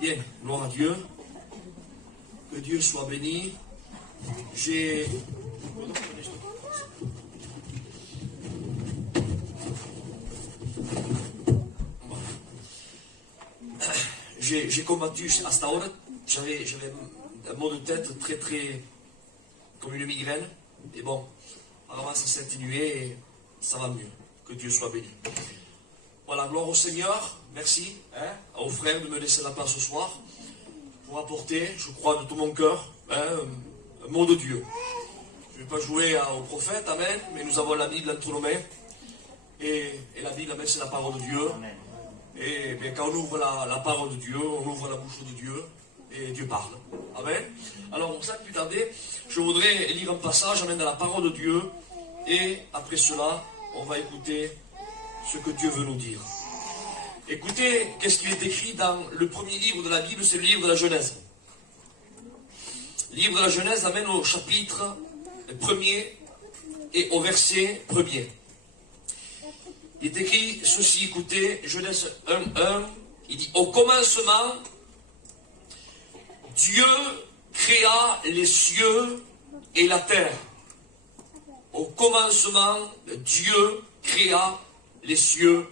Bien, gloire à Dieu. Que Dieu soit béni. J'ai combattu à cette heure. J'avais un mot de tête très comme une migraine. Et bon, apparemment ça s'est atténué et ça va mieux. Que Dieu soit béni. Voilà, gloire au Seigneur. Merci aux frères de me laisser la place ce soir pour apporter, je crois de tout mon cœur, un mot de Dieu. Je ne vais pas jouer au prophète, amen, mais nous avons la Bible entre nos mains. Et la Bible, amen, c'est la parole de Dieu. Amen. Et bien, quand on ouvre la parole de Dieu, on ouvre la bouche de Dieu, et Dieu parle. Amen. Alors, sans plus tarder, je voudrais lire un passage, amen, dans la parole de Dieu, et après cela, on va écouter ce que Dieu veut nous dire. Écoutez, qu'est-ce qui est écrit dans le premier livre de la Bible, c'est le livre de la Genèse. Le livre de la Genèse amène au chapitre 1er et au verset 1er. Il est écrit ceci, écoutez, Genèse 1:1, il dit, au commencement, Dieu créa les cieux et la terre. Au commencement, Dieu créa les cieux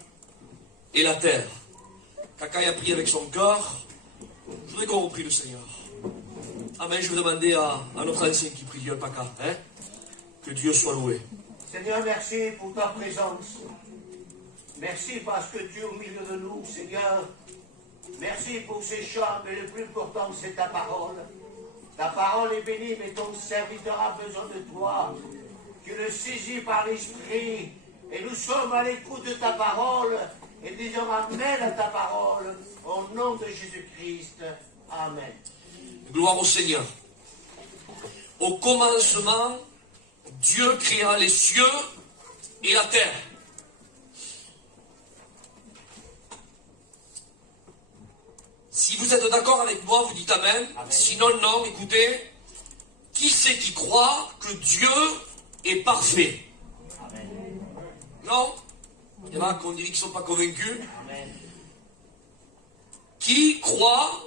et la terre. Cacaille a prié avec son cœur. Je voudrais qu'on reprie le Seigneur. Amen. Je vais demander à notre ancien qui prie Dieu, Paca, que Dieu soit loué. Seigneur, merci pour ta présence. Merci parce que tu es au milieu de nous, Seigneur. Merci pour ces chants, mais le plus important, c'est ta parole. Ta parole est bénie, mais ton serviteur a besoin de toi. Tu le saisis par l'Esprit, et nous sommes à l'écoute de ta parole, et disons Amen à ta parole, au nom de Jésus-Christ. Amen. Gloire au Seigneur. Au commencement, Dieu créa les cieux et la terre. Si vous êtes d'accord avec moi, vous dites Amen. Amen. Sinon, non, écoutez. Qui c'est qui croit que Dieu est parfait? Amen. Non? Il y en a qu'on dirait qu'ils ne sont pas convaincus. Amen. Qui croit,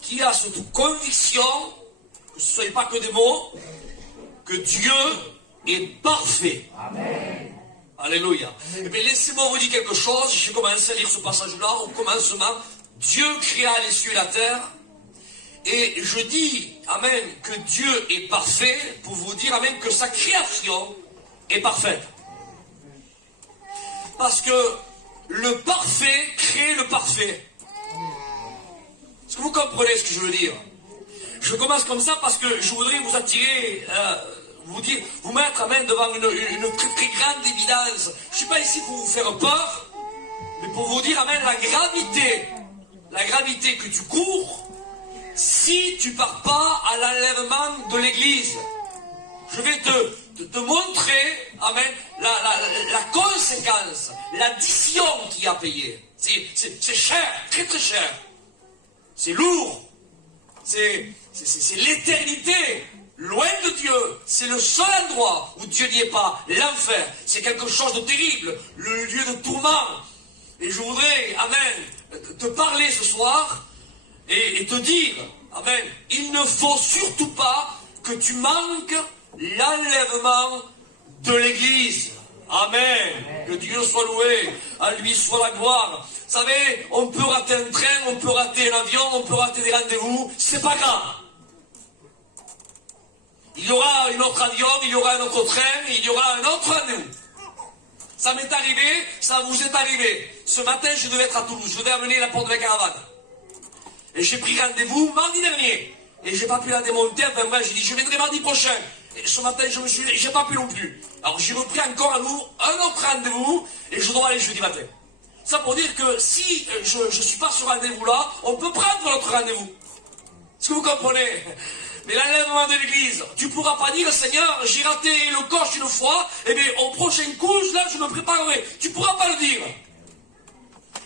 qui a cette conviction, que ce ne soit pas que des mots, que Dieu est parfait? Amen. Alléluia. Eh bien, laissez-moi vous dire quelque chose. J'ai commencé à lire ce passage-là. Au commencement, Dieu créa les cieux et la terre. Et je dis, amen, que Dieu est parfait pour vous dire, amen, que sa création est parfaite. Parce que le parfait crée le parfait. Est-ce que vous comprenez ce que je veux dire? Je commence comme ça parce que je voudrais vous attirer, vous mettre, amen, devant une très grande évidence. Je ne suis pas ici pour vous faire peur, mais pour vous dire, amen, la gravité que tu cours si tu ne pars pas à l'enlèvement de l'Église. Je vais te montrer, amen, la conséquence, l'addition qu'il y a payé. C'est cher, très très cher. C'est lourd. C'est l'éternité. Loin de Dieu. C'est le seul endroit où Dieu n'y est pas. L'enfer. C'est quelque chose de terrible. Le lieu de tourment. Et je voudrais, amen, te parler ce soir et te dire, amen, il ne faut surtout pas que tu manques l'enlèvement de l'Église. Amen. Amen. Que Dieu soit loué. À lui soit la gloire. Vous savez, on peut rater un train, on peut rater un avion, on peut rater des rendez-vous. C'est pas grave. Il y aura un autre avion, il y aura un autre train, il y aura un autre rendez-vous. Ça m'est arrivé, ça vous est arrivé. Ce matin, je devais être à Toulouse. Je devais amener la porte de la caravane. Et j'ai pris rendez-vous mardi dernier. Et j'ai pas pu la démonter. Enfin bref, j'ai dit, je viendrai mardi prochain. Et ce matin, j'ai pas pu non plus. Alors j'ai repris encore un autre rendez-vous. Et je dois aller jeudi matin. Ça pour dire que si je ne suis pas sur rendez-vous-là, on peut prendre notre rendez-vous. Est-ce que vous comprenez? Mais l'enlèvement de l'Église, tu ne pourras pas dire, Seigneur, j'ai raté le coche une fois, et bien au prochain coup, là, je me préparerai. Tu ne pourras pas le dire.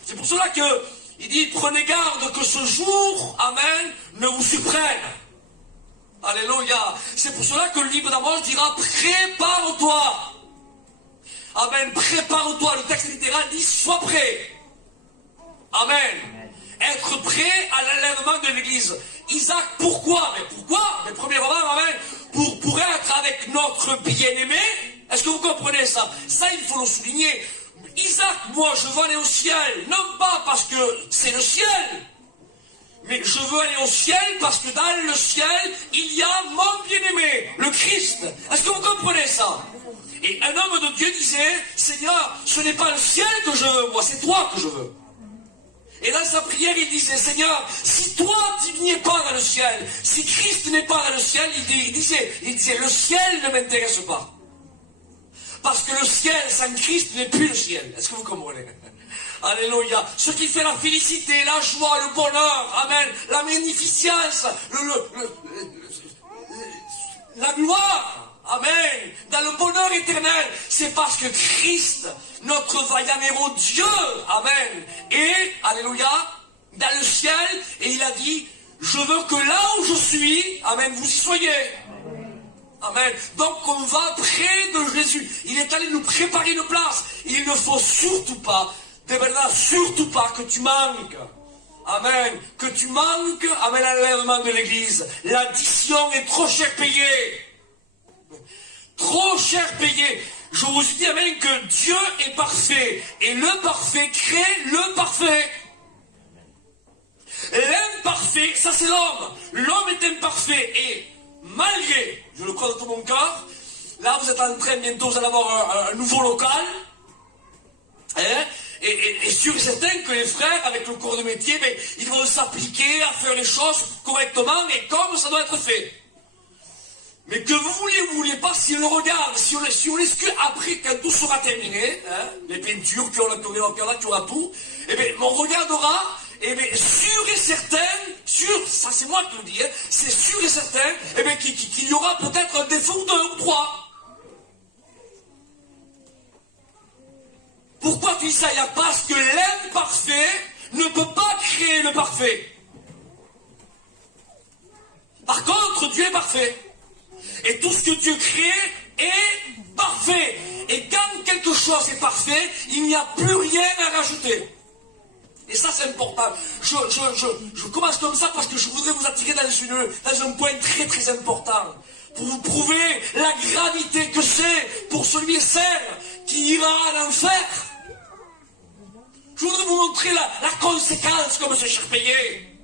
C'est pour cela qu'il dit, prenez garde que ce jour, amen, ne vous surprenne. Alléluia. C'est pour cela que le livre d'Amos dira, prépare-toi. Amen, prépare-toi. Le texte littéral dit, sois prêt. Amen. Être prêt à l'enlèvement de l'église. Isaac, pourquoi? Mais pourquoi? Mais premièrement, amen, pour être avec notre bien-aimé. Est-ce que vous comprenez ça? Ça, il faut le souligner. Isaac, moi, je veux aller au ciel, non pas parce que c'est le ciel, mais je veux aller au ciel parce que dans le ciel, il y a mon bien-aimé, le Christ. Est-ce que vous comprenez ça? Et un homme de Dieu disait, Seigneur, ce n'est pas le ciel que je veux, moi, c'est toi que je veux. Et dans sa prière, il disait, Seigneur, si toi, tu n'y es pas dans le ciel, si Christ n'est pas dans le ciel, il disait, le ciel ne m'intéresse pas. Parce que le ciel sans Christ n'est plus le ciel. Est-ce que vous comprenez? Alléluia. Ce qui fait la félicité, la joie, le bonheur, amen, la magnificence, la gloire, amen, dans le bonheur éternel, c'est parce que Christ, notre vaillant héros, Dieu, amen, est, alléluia, dans le ciel, et il a dit, je veux que là où je suis, amen, vous y soyez. Amen. Donc on va près de Jésus. Il est allé nous préparer une place. Il ne faut surtout pas, de verdad, surtout pas que tu manques. Amen. Que tu manques, amen, à l'enlèvement de l'église. L'addition est trop cher payée. Trop cher payée. Je vous dis, amen, que Dieu est parfait. Et le parfait crée le parfait. L'imparfait, ça c'est l'homme. L'homme est imparfait et malgré, je le crois de tout mon cœur, là vous êtes en train, bientôt vous allez avoir un nouveau local, hein, et sûr et certain que les frères, avec le corps de métier, ben, ils vont s'appliquer à faire les choses correctement et comme ça doit être fait. Mais que vous vouliez pas, si on le regarde, si on l'exclut après, quand tout sera terminé, hein, les peintures, qui aura tout, et bien on regardera. Eh bien, sûr et certain, ça c'est moi qui le dis, hein, c'est sûr et certain, eh bien, qu'il y aura peut-être un défaut de 2 ou 3. Pourquoi tu dis ça? Parce que l'imparfait ne peut pas créer le parfait. Par contre, Dieu est parfait. Et tout ce que Dieu crée est parfait. Et quand quelque chose est parfait, il n'y a plus rien à rajouter. Et ça c'est important. Je commence comme ça parce que je voudrais vous attirer dans un point très très important. Pour vous prouver la gravité que c'est pour celui et celle qui ira en enfer. Je voudrais vous montrer la conséquence comme c'est cher payé.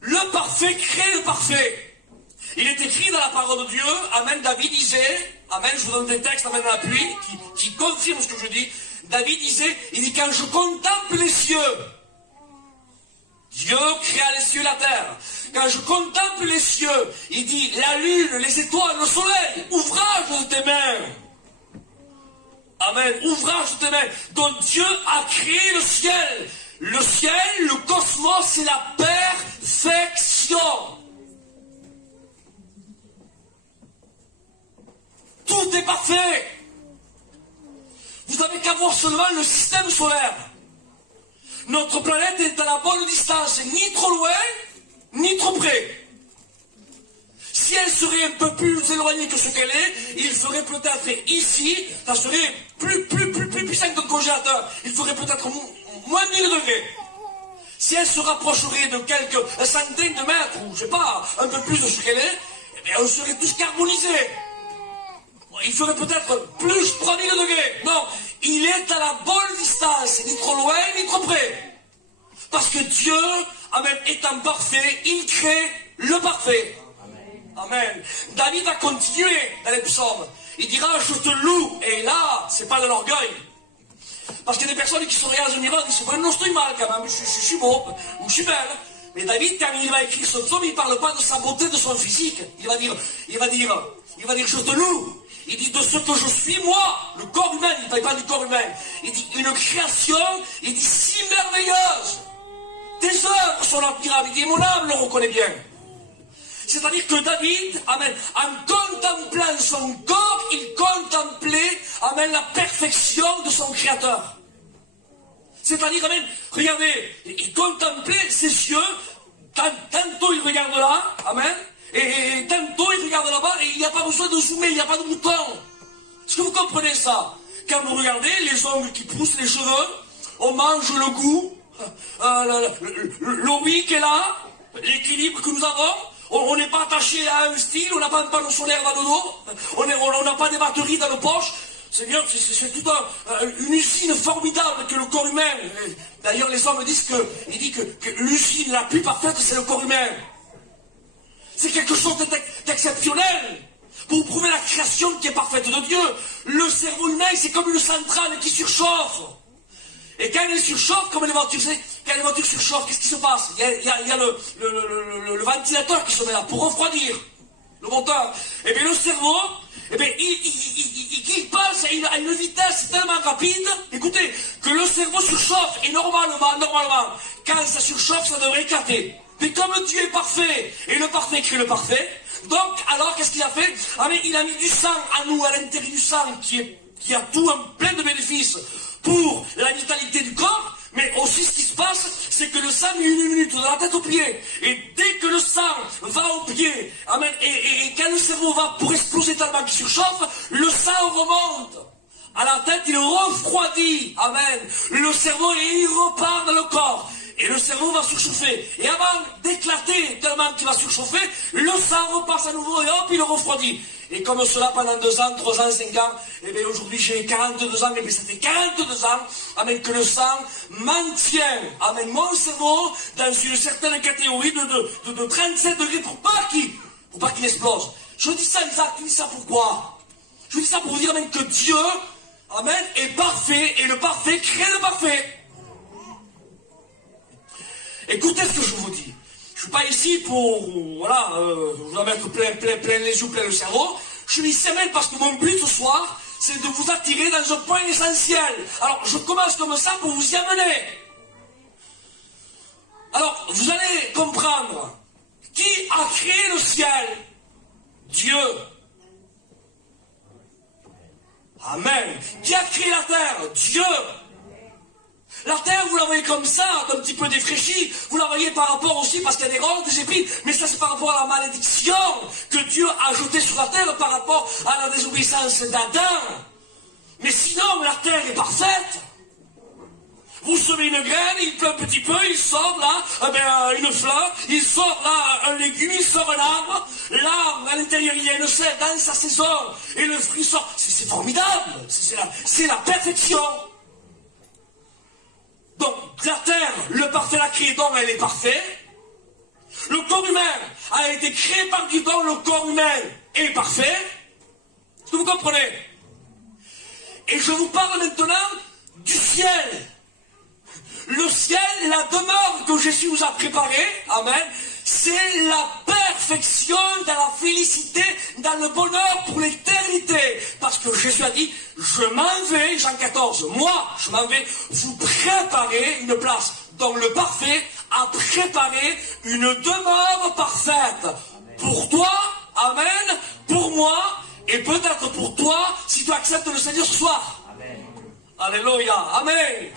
Le parfait crée le parfait. Il est écrit dans la parole de Dieu, amen, David disait, amen, je vous donne des textes, amen, à l'appui, qui confirment ce que je dis. David disait, il dit, quand je contemple les cieux, Dieu créa les cieux et la terre. Quand je contemple les cieux, il dit, la lune, les étoiles, le soleil, ouvrage de tes mains. Amen, ouvrage de tes mains. Donc Dieu a créé le ciel. Le ciel, le cosmos, c'est la perfection. Tout est parfait. Vous n'avez qu'à voir seulement le système solaire. Notre planète est à la bonne distance, ni trop loin, ni trop près. Si elle serait un peu plus éloignée que ce qu'elle est, il ferait peut-être ici, ça serait plus puissant qu'un congélateur. Il ferait peut-être moins 1000 degrés. Si elle se rapprocherait de quelques centaines de mètres, ou je sais pas, un peu plus de ce qu'elle est, eh bien, on serait tous carbonisés. Il ferait peut-être plus 3000 degrés. Non, il est à la bonne distance, ni trop loin, ni trop près. Parce que Dieu, amen, étant parfait, il crée le parfait. Amen. David va continuer dans les psaumes. Il dira, je te loue. Et là, c'est pas de l'orgueil. Parce qu'il y a des personnes qui se regardent dans le miroir et disent, non, je suis mal quand même, je suis beau, ou je suis belle. Mais David, quand il va écrire ce psaume, il ne parle pas de sa beauté, de son physique. Il va dire, je te loue. Il dit de ce que je suis moi, le corps humain, il ne parle pas du corps humain. Il dit une création, il dit si merveilleuse. Tes œuvres sont admirables. Il dit mon âme le reconnaît bien. C'est-à-dire que David, amen, en contemplant son corps, il contemplait, amen, la perfection de son Créateur. C'est-à-dire, amen, regardez, il contemplait ses cieux, tantôt il regarde là, amen, et tantôt il regarde là-bas, et il n'y a pas besoin de zoomer, il n'y a pas de bouton. Est-ce que vous comprenez ça? Quand vous regardez, les ongles qui poussent, les cheveux, on mange le goût, l'OI qui est là, l'équilibre que nous avons. On n'est pas attaché à un style, on n'a pas un panneau solaire dans le dos, on n'a pas des batteries dans nos poches. Seigneur, c'est toute une usine formidable que le corps humain. D'ailleurs, les hommes disent que l'usine la plus parfaite, c'est le corps humain. C'est quelque chose d'exceptionnel. Pour prouver la création qui est parfaite de Dieu. Le cerveau humain, c'est comme une centrale qui surchauffe. Et quand elle surchauffe, comme les voitures, quand les voitures surchauffent, qu'est-ce qui se passe? Il y a le ventilateur qui se met là pour refroidir le moteur. Et bien le cerveau, il passe à une vitesse tellement rapide, écoutez, que le cerveau surchauffe. Et normalement, quand ça surchauffe, ça devrait éclater. Mais comme Dieu est parfait, et le parfait crée le parfait, donc alors qu'est-ce qu'il a fait? Ah mais il a mis du sang à nous, à l'intérieur du sang, qui a tout plein de bénéfices pour la vitalité du corps, mais aussi ce qui se passe, c'est que le sang met 1 minute de la tête aux pieds. Et dès que le sang va aux pieds, amen, et quand le cerveau va pour exploser tellement qu'il surchauffe, le sang remonte. À la tête, il refroidit, amen, le cerveau et il repart dans le corps. Et le cerveau va surchauffer. Et avant d'éclater tellement qu'il va surchauffer, le sang repasse à nouveau et hop, il le refroidit. Et comme cela pendant 2 ans, 3 ans, 5 ans, et bien aujourd'hui j'ai 42 ans, et bien ça fait 42 ans, amen, que le sang maintient, amen, mon cerveau dans une certaine catégorie de 37 degrés pour pas qu'il explose. Je dis ça, Isaac, je dis ça pourquoi? Je dis ça pour vous dire, amen, que Dieu, amen, est parfait, et le parfait crée le parfait. Écoutez ce que je vous dis. Je ne suis pas ici pour, voilà, vous en mettre plein les yeux, plein le cerveau. Je suis ici même parce que mon but ce soir, c'est de vous attirer dans un point essentiel. Alors, je commence comme ça pour vous y amener. Alors, vous allez comprendre. Qui a créé le ciel? Dieu. Amen. Qui a créé la terre? Dieu. La terre, vous la voyez comme ça, un petit peu défraîchie. Vous la voyez par rapport aussi, parce qu'il y a des ronces, des épines. Mais ça, c'est par rapport à la malédiction que Dieu a jetée sur la terre par rapport à la désobéissance d'Adam. Mais sinon, la terre est parfaite. Vous semez une graine, il pleut un petit peu, il sort là une fleur, il sort là un légume, il sort un arbre. L'arbre, à l'intérieur, il y a une sève dans sa saison. Et le fruit sort. C'est formidable. C'est la perfection. Donc, la terre, le parfait l'a créé, donc elle est parfaite. Le corps humain a été créé par Dieu, donc le corps humain est parfait. Est-ce que vous comprenez? Et je vous parle maintenant du ciel. Le ciel, la demeure que Jésus nous a préparée, amen, c'est la perfection dans la félicité, dans le bonheur pour l'éternité. Parce que Jésus a dit, je m'en vais, Jean 14, moi, je m'en vais vous préparer une place. Donc le parfait a préparé une demeure parfaite. Pour toi, amen, pour moi, et peut-être pour toi, si tu acceptes le Seigneur ce soir. Amen. Alléluia, amen.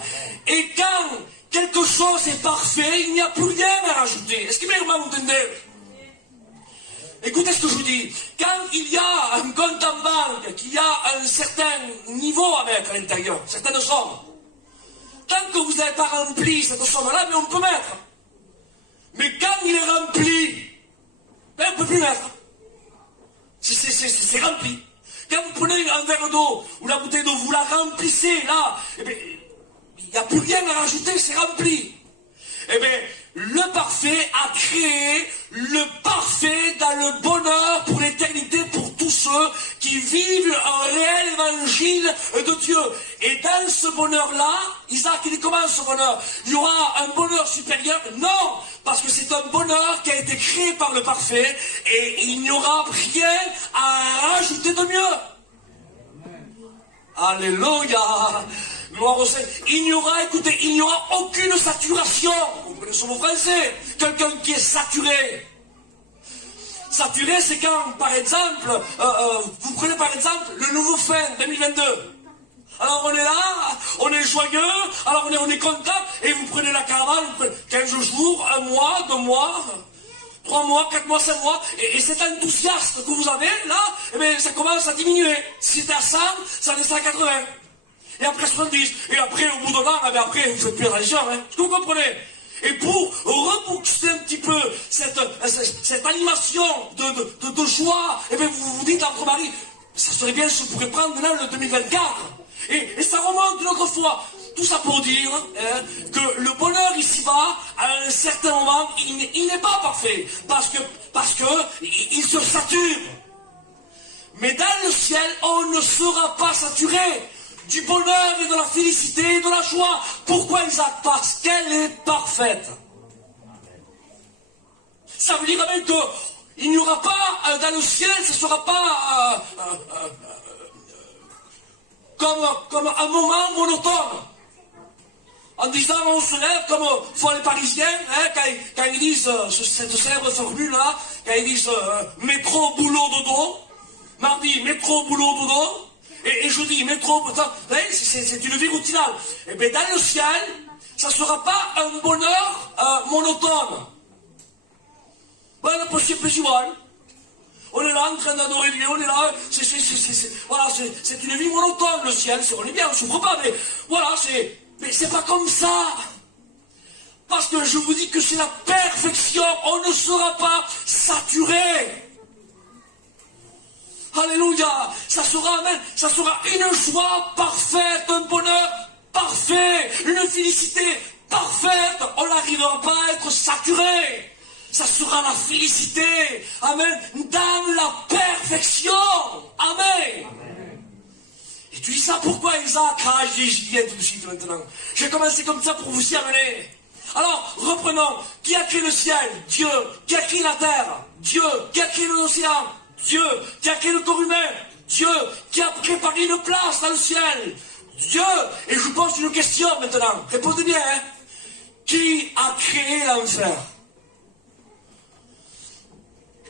Et quand quelque chose est parfait, il n'y a plus rien à rajouter. Est-ce que mes irmãos vous entendez? Écoutez ce que je vous dis. Quand il y a un compte en banque, qu'il y a un certain niveau à mettre à l'intérieur, certaines sommes, tant que vous n'avez pas rempli cette somme-là, mais on peut mettre. Mais quand il est rempli, ben on ne peut plus mettre. C'est rempli. Quand vous prenez un verre d'eau ou la bouteille d'eau, vous la remplissez là, eh bien, il n'y a plus rien à rajouter, c'est rempli. Eh bien, le parfait a créé le parfait dans le bonheur pour l'éternité, pour tous ceux qui vivent un réel évangile de Dieu. Et dans ce bonheur-là, Isaac, il est comment ce bonheur? Il y aura un bonheur supérieur? Non, parce que c'est un bonheur qui a été créé par le parfait et il n'y aura rien à rajouter de mieux. Alléluia. Gloire au Seigneur. Il n'y aura, écoutez, il n'y aura aucune saturation. Vous comprenez ce mot français? Quelqu'un qui est saturé. Saturé, c'est quand, par exemple, vous prenez par exemple le nouveau fin 2022. Alors on est là, on est joyeux, alors on est content, et vous prenez la caravane, vous prenez 15 jours, 1 mois, 2 mois, 3 mois, 4 mois, 5 mois, et cet enthousiasme que vous avez, là, eh bien, ça commence à diminuer. Si c'était à 100, ça descend à 80. Et après 70, et après, au bout de l'an, eh bien, après, vous ne faites plus attention, hein. Est-ce que vous comprenez? Et pour rebooster un petit peu cette animation de joie, et bien vous vous dites à votre mari, ça serait bien si je pourrais prendre maintenant le 2024. Et ça remonte une autre fois. Tout ça pour dire que le bonheur ici-bas, à un certain moment, il n'est pas parfait. Parce que il se sature. Mais dans le ciel, on ne sera pas saturé du bonheur et de la félicité et de la joie. Pourquoi Isaac? Parce qu'elle est parfaite. Ça veut dire même qu'il n'y aura pas dans le ciel, ce ne sera pas comme un moment monotone. En disant on se lève comme font les Parisiens, quand ils disent cette célèbre formule-là, quand ils disent métro, boulot, dodo, mardi, métro, boulot, dodo, et jeudi, métro, c'est une vie routinale. Et bien dans le ciel, ça ne sera pas un bonheur monotone. Ben, le principal. On est là en train d'adorer Dieu, on est là, voilà, c'est une vie monotone, le ciel, on est bien, on ne souffre pas, mais voilà, mais c'est pas comme ça. Parce que je vous dis que c'est la perfection, on ne sera pas saturé. Alléluia, ça sera une joie parfaite, un bonheur parfait, une félicité parfaite, on n'arrivera pas à être saturé. Ça sera la félicité, amen, dans la perfection, amen. Et tu dis ça pourquoi Isaac? Ah, j'y viens tout de suite maintenant. J'ai commencé comme ça pour vous y amener. Alors, reprenons. Qui a créé le ciel? Dieu. Qui a créé la terre? Dieu. Qui a créé l'océan? Dieu. Qui a créé le corps humain? Dieu. Qui a préparé une place dans le ciel? Dieu. Et je vous pose une question maintenant. Répondez bien, hein. Qui a créé l'enfer?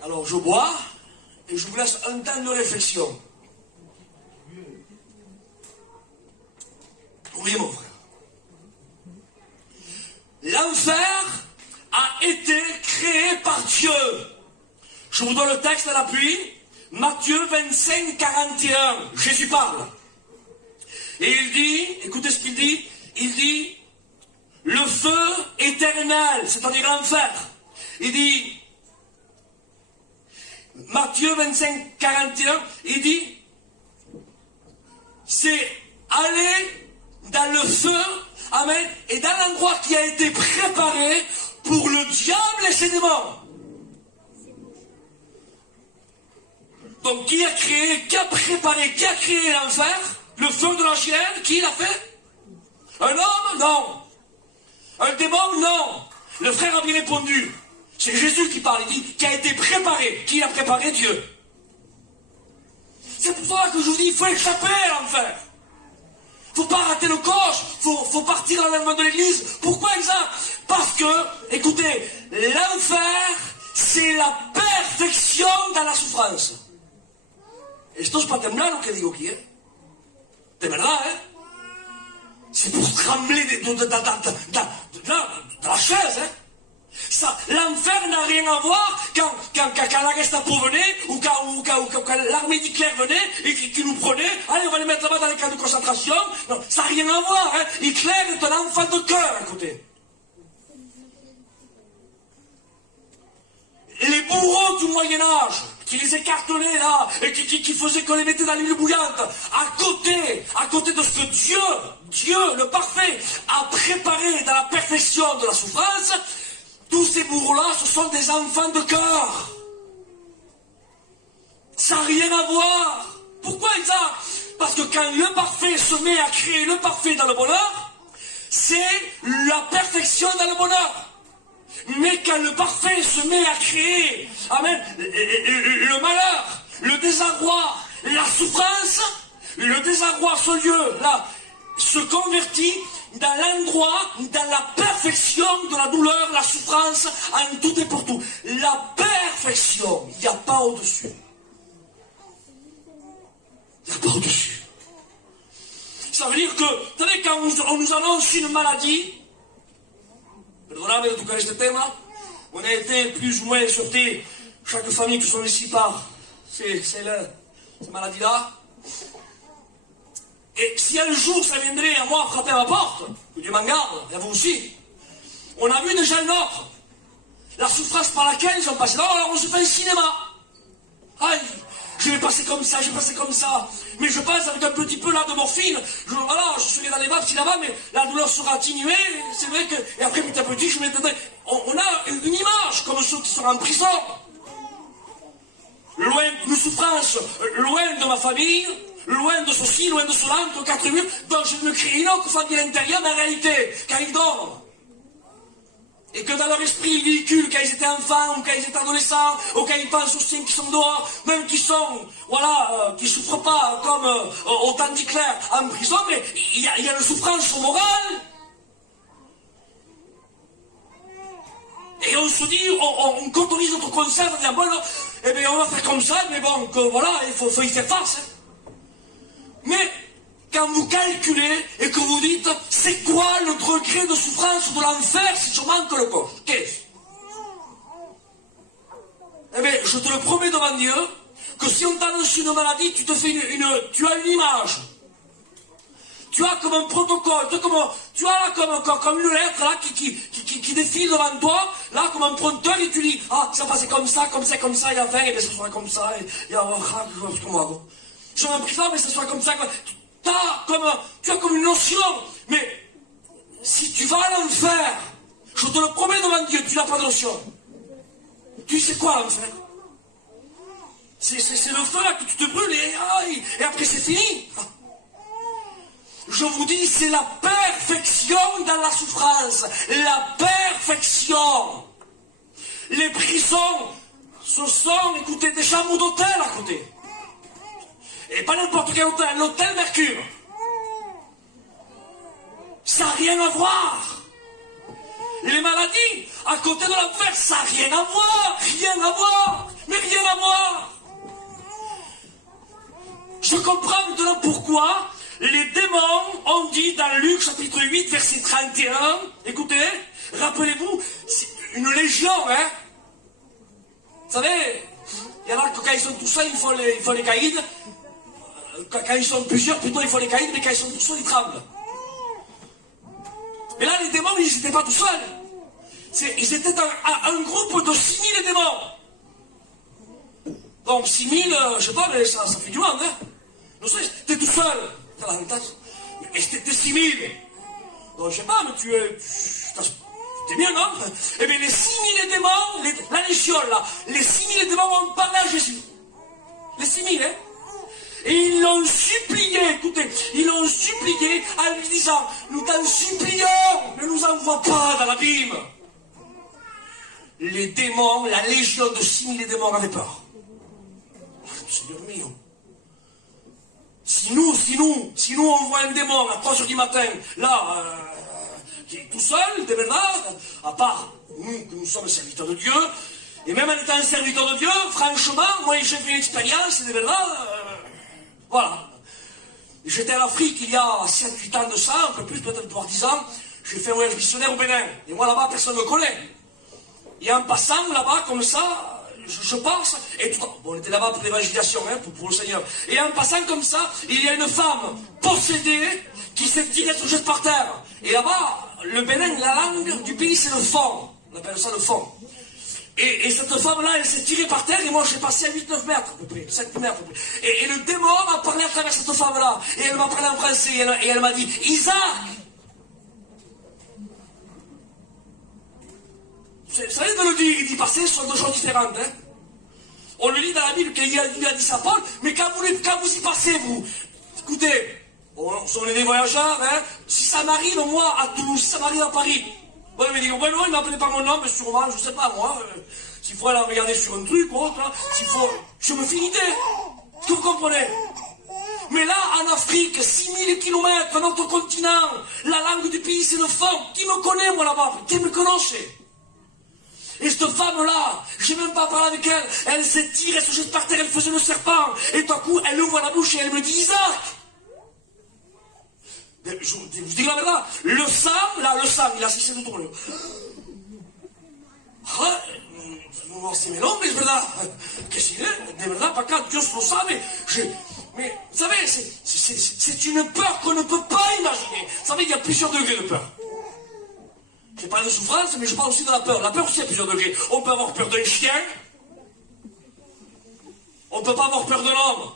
Alors je bois et je vous laisse un temps de réflexion. Oui mon frère. L'enfer a été créé par Dieu. Je vous donne le texte à l'appui. Matthieu 25, 41. Jésus parle. Et il dit, écoutez ce qu'il dit, il dit, le feu éternel, c'est-à-dire l'enfer. Il dit, Matthieu 25, 41, il dit, c'est aller dans le feu, amen, et dans l'endroit qui a été préparé pour le diable et ses démons. Donc qui a créé, qui a préparé, qui a créé l'enfer? Le feu de la chienne, qui l'a fait? Un homme? Non. Un démon? Non. Le frère a bien répondu. C'est Jésus qui parle, il dit, qui a été préparé. Qui a préparé? Dieu. C'est pour ça que je vous dis, il faut échapper à l'enfer. Il ne faut pas rater le coche, il faut partir dans l'enlèvement de l'église. Pourquoi Isaac? Parce que, écoutez, l'enfer, c'est la perfection dans la souffrance. Esto es para temblar lo que digo aquí, ¿eh? De verdad, ¿eh? C'est pour trembler de la chaise, hein? L'enfer n'a rien à voir quand la Gestapo venait ou quand l'armée d'Hitler venait et qui nous prenait. Allez, on va les mettre là-bas dans les camps de concentration. Non, ça n'a rien à voir. Hein. Hitler est un enfant de cœur à côté. Et les bourreaux du Moyen-Âge, qui les écartelaient là, et qui faisaient qu'on les mettait dans l'huile bouillante, à côté de ce que Dieu, le parfait, a préparé dans la perfection de la souffrance, tous ces bourreaux-là, ce sont des enfants de cœur. Ça n'a rien à voir. Pourquoi ça? Parce que quand le parfait se met à créer le parfait dans le bonheur, c'est la perfection dans le bonheur. Mais quand le parfait se met à créer, amen, le malheur, le désarroi, la souffrance, le désarroi, ce lieu-là, se convertit dans l'endroit, dans la perfection de la douleur, la souffrance, en tout et pour tout. La perfection, il n'y a pas au-dessus. Il n'y a pas au-dessus. Ça veut dire que, vous savez, quand on nous annonce une maladie, perdoname de tocar ce thème, on a été plus ou moins sûreté, chaque famille qui sont ici par cette maladie-là. Et si un jour ça viendrait à moi frapper à ma porte, que Dieu m'en garde, et à vous aussi, On a vu déjà une autre. La souffrance par laquelle ils ont passé. Non, alors on se fait un cinéma. Aïe, je vais passer comme ça, je vais passer comme ça. Mais je passe avec un petit peu là de morphine. Voilà, je serai dans les vapes là-bas, mais la douleur sera atténuée. C'est vrai que. Et après, petit à petit, je m'éteindrai. On a une image comme ceux qui sont en prison. Loin d'une souffrance, loin de ma famille, loin de ceci, loin de cela, entre quatre murs, donc je me crée une autre famille à l'intérieur, mais en réalité, quand ils dorment, et que dans leur esprit, ils véhiculent quand ils étaient enfants, ou quand ils étaient adolescents, ou quand ils pensent aux siens qui sont dehors, même qui sont, voilà, qui souffrent pas comme au temps d'Hitler en prison, mais il y a une souffrance morale. Et on se dit, on autorise notre concept en disant, bon, non, eh bien, on va faire comme ça, mais bon, que, voilà, il faut y faire face. Hein. Mais, quand vous calculez et que vous dites, c'est quoi le degré de souffrance de l'enfer si je manque le corps? Qu'est-ce? Eh bien, je te le promets devant Dieu, que si on t'annonce une maladie, tu as une image. Tu as comme un protocole, tu as là comme une lettre là qui défile devant toi, là comme un prompteur, et tu dis, ah, ça passait comme ça, et enfin, et bien ça sera comme ça, et je suis en prison, mais ça sera comme ça. Tu as comme une notion, mais si tu vas à l'enfer, je te le promets devant Dieu, tu n'as pas de notion. Tu sais quoi l'enfer? C'est le feu là que tu te brûles, et après c'est fini. Je vous dis, c'est la perfection dans la souffrance. La perfection. Les prisons, ce sont, écoutez, des chambres d'hôtel à côté. Et pas n'importe quel hôtel, l'hôtel Mercure. Ça n'a rien à voir. Les maladies, à côté de l'enfer, ça n'a rien à voir. Rien à voir. Mais rien à voir. Je comprends maintenant pourquoi les démons ont dit dans Luc chapitre 8 verset 31, écoutez, rappelez-vous, c'est une légion, hein. Vous savez, il y en a que quand ils sont tout seuls, il faut les caïds. Quand ils sont plusieurs, plutôt il faut les caïds, mais quand ils sont tout seuls, ils tremblent. Et là, les démons, ils n'étaient pas tout seuls. Ils étaient un groupe de 6000 démons. Donc 6000, je sais pas, mais ça fait du monde, hein. Non, t'es tout seul. T'as l'avantage. Mais t'es 6000. Donc je sais pas, mais t'es bien, non? Eh bien, les 6000 démons, la légion, là, les 6000 démons ont parlé à Jésus. Les 6000, hein? Et ils l'ont supplié, écoutez, ils l'ont supplié en lui disant, nous t'en supplions, ne nous envoie pas dans l'abîme. Les démons, la légion de 6000 démons avaient peur. Seigneur mio. Si nous on voit un démon à 3h du matin, là, qui est tout seul, de verdad, à part nous, que nous sommes serviteurs de Dieu, et même en étant serviteur de Dieu, franchement, moi j'ai fait une expérience, de verdad, voilà. J'étais en Afrique il y a 7-8 ans de ça, un peu plus, peut-être pour 10 ans, j'ai fait un voyage missionnaire au Bénin, et moi là-bas, personne ne me connaît. Et en passant là-bas, comme ça, je passe, et tout, bon, on était là-bas pour l'évangélisation, hein, pour le Seigneur. Et en passant comme ça, il y a une femme possédée qui s'est tirée sur jette par terre. Et là-bas, le Bénin, la langue du pays, c'est le fond. On appelle ça le fond. Et cette femme-là, elle s'est tirée par terre, et moi, j'ai passé à 8-9 mètres, à peu près, 7 mètres, à peu près. Et le démon m'a parlé à travers cette femme-là. Et elle m'a parlé en français, et elle m'a dit, Isaac! Vous savez de le dire et d'y passer sont deux choses différentes. Hein? On le lit dans la Bible qu'il a dit ça à Paul, mais quand vous y passez, vous, écoutez, on est des voyageurs, hein? Si ça m'arrive, moi, à Toulouse, si ça m'arrive à Paris, bon, il me dit, bueno, il m'appelait pas mon nom, mais sûrement, je sais pas, moi, s'il faut aller regarder sur un truc ou autre, hein, s'il faut, je me fais une idée. Est-ce que vous comprenez? Mais là, en Afrique, 6000 km, notre continent, la langue du pays, c'est le fond. Qui me connaît, moi, là-bas? Qui me connaît? Et cette femme-là, j'ai même pas parlé avec elle, elle s'est tirée, elle se jette par terre, elle faisait le serpent, et tout à coup, elle ouvre la bouche et elle me dit, Isaac! Je vous dis la verdad, le sang, il a cessé de tourner. No sé mi nombre, es verdad. Que si, de verdad, para acá, Dios lo sabe. Mais, vous savez, c'est une peur qu'on ne peut pas imaginer. Vous savez, il y a plusieurs degrés de peur. Je parle de souffrance, mais je parle aussi de la peur. La peur aussi à plusieurs degrés. On peut avoir peur d'un chien. On ne peut pas avoir peur de l'homme.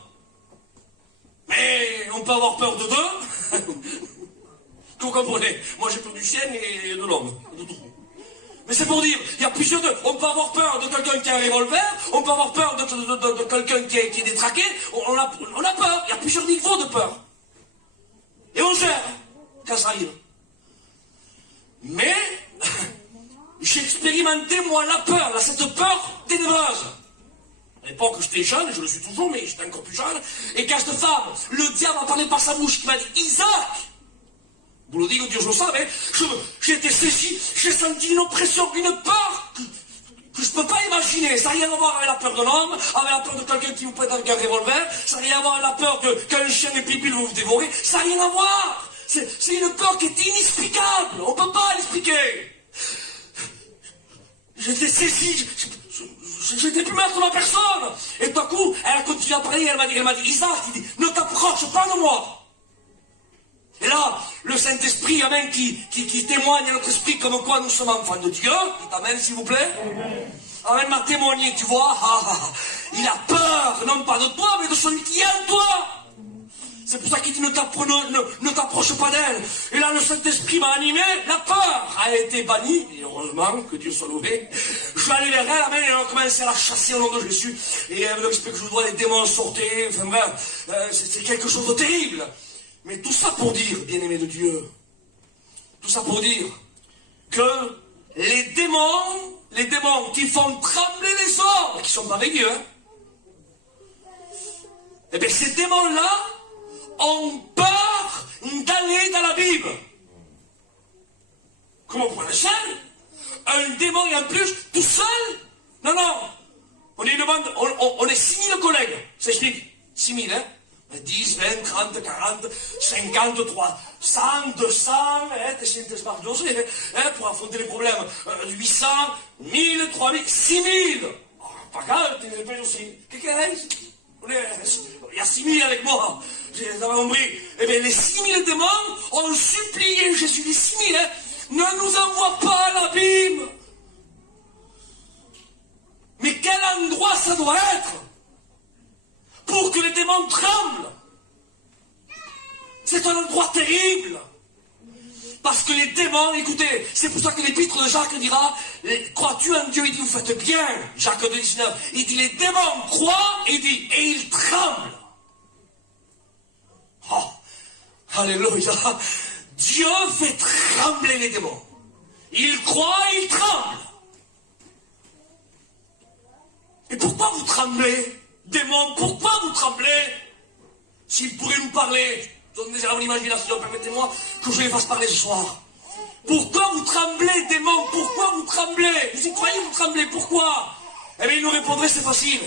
Mais on peut avoir peur de deux. Vous comprenez? Moi j'ai peur du chien et de l'homme. De tout. Mais c'est pour dire, il y a plusieurs deux. On peut avoir peur de quelqu'un qui a un revolver. On peut avoir peur de quelqu'un qui est détraqué. On a peur. Il y a plusieurs niveaux de peur. Et on gère quand ça arrive. Mais j'ai expérimenté, moi, la peur, cette peur ténébreuse. À l'époque, j'étais jeune, je le suis toujours, mais j'étais encore plus jeune. Et quand cette femme, le diable a parlé par sa bouche, qui m'a dit, Isaac, vous le dites, Dieu, je le savais, j'ai été saisi, j'ai senti une oppression, une peur que je ne peux pas imaginer. Ça n'a rien à voir avec la peur d'un homme, avec la peur de quelqu'un qui vous prête avec un revolver, ça n'a rien à voir avec la peur qu'un chien épipile vous dévorer, ça n'a rien à voir. C'est une peur qui est inexplicable, on ne peut pas l'expliquer. J'étais saisi, j'étais plus maître de ma personne. Et tout à coup, elle a continué à parler, elle m'a dit, Isaac, ne t'approche pas de moi. Et là, le Saint-Esprit, amen, qui témoigne à notre esprit comme quoi nous sommes enfants de Dieu, qui t'amène s'il vous plaît, amen, m'a témoigné, tu vois, il a peur, non pas de toi, mais de celui qui est en toi. C'est pour ça qu'il dit ne t'approche pas d'elle. Et là, le Saint-Esprit m'a animé, la peur a été bannie, et heureusement, que Dieu soit loué. Je suis allé vers elle, amen, et on a commencé à la chasser au nom de Jésus. Et elle me explique que je dois les démons sortir, enfin bref, c'est quelque chose de terrible. Mais tout ça pour dire, bien-aimé de Dieu, tout ça pour dire que les démons qui font trembler les hommes, qui sont pas avec Dieu, eh bien ces démons-là ont peur d'aller dans la Bible. Comment on pourrait le seul? Un démon et en plus, tout seul? Non, non. On est une bande, on est 6000 collègues. Ça explique 6000, hein? 10, 20, 30, 40, 50, 300, 200, pour affronter les problèmes. 800, 1000, 3000, 6000. Pas grave, tu les payes aussi. Qu'est-ce qu'il y a? Il y a 6000 avec moi. J'ai compris. Eh bien, les 6000 démons ont supplié Jésus. Les 6000, hein, ne nous envoie pas à l'abîme. Mais quel endroit ça doit être pour que les démons tremblent? C'est un endroit terrible. Parce que les démons, écoutez, c'est pour ça que l'épître de Jacques dira, crois-tu en Dieu? Il dit, vous faites bien. Jacques 2, 19. Il dit, les démons croient, il dit, et ils tremblent. Oh, alléluia. Dieu fait trembler les démons. Ils croient et ils tremblent. Et pourquoi vous tremblez? Démons, pourquoi vous tremblez? S'il pourrait nous parler, donne déjà mon imagination, permettez-moi que je les fasse parler ce soir. Pourquoi vous tremblez, démons? Pourquoi vous tremblez? Vous y croyez, vous tremblez, pourquoi? Eh bien, il nous répondrait, c'est facile.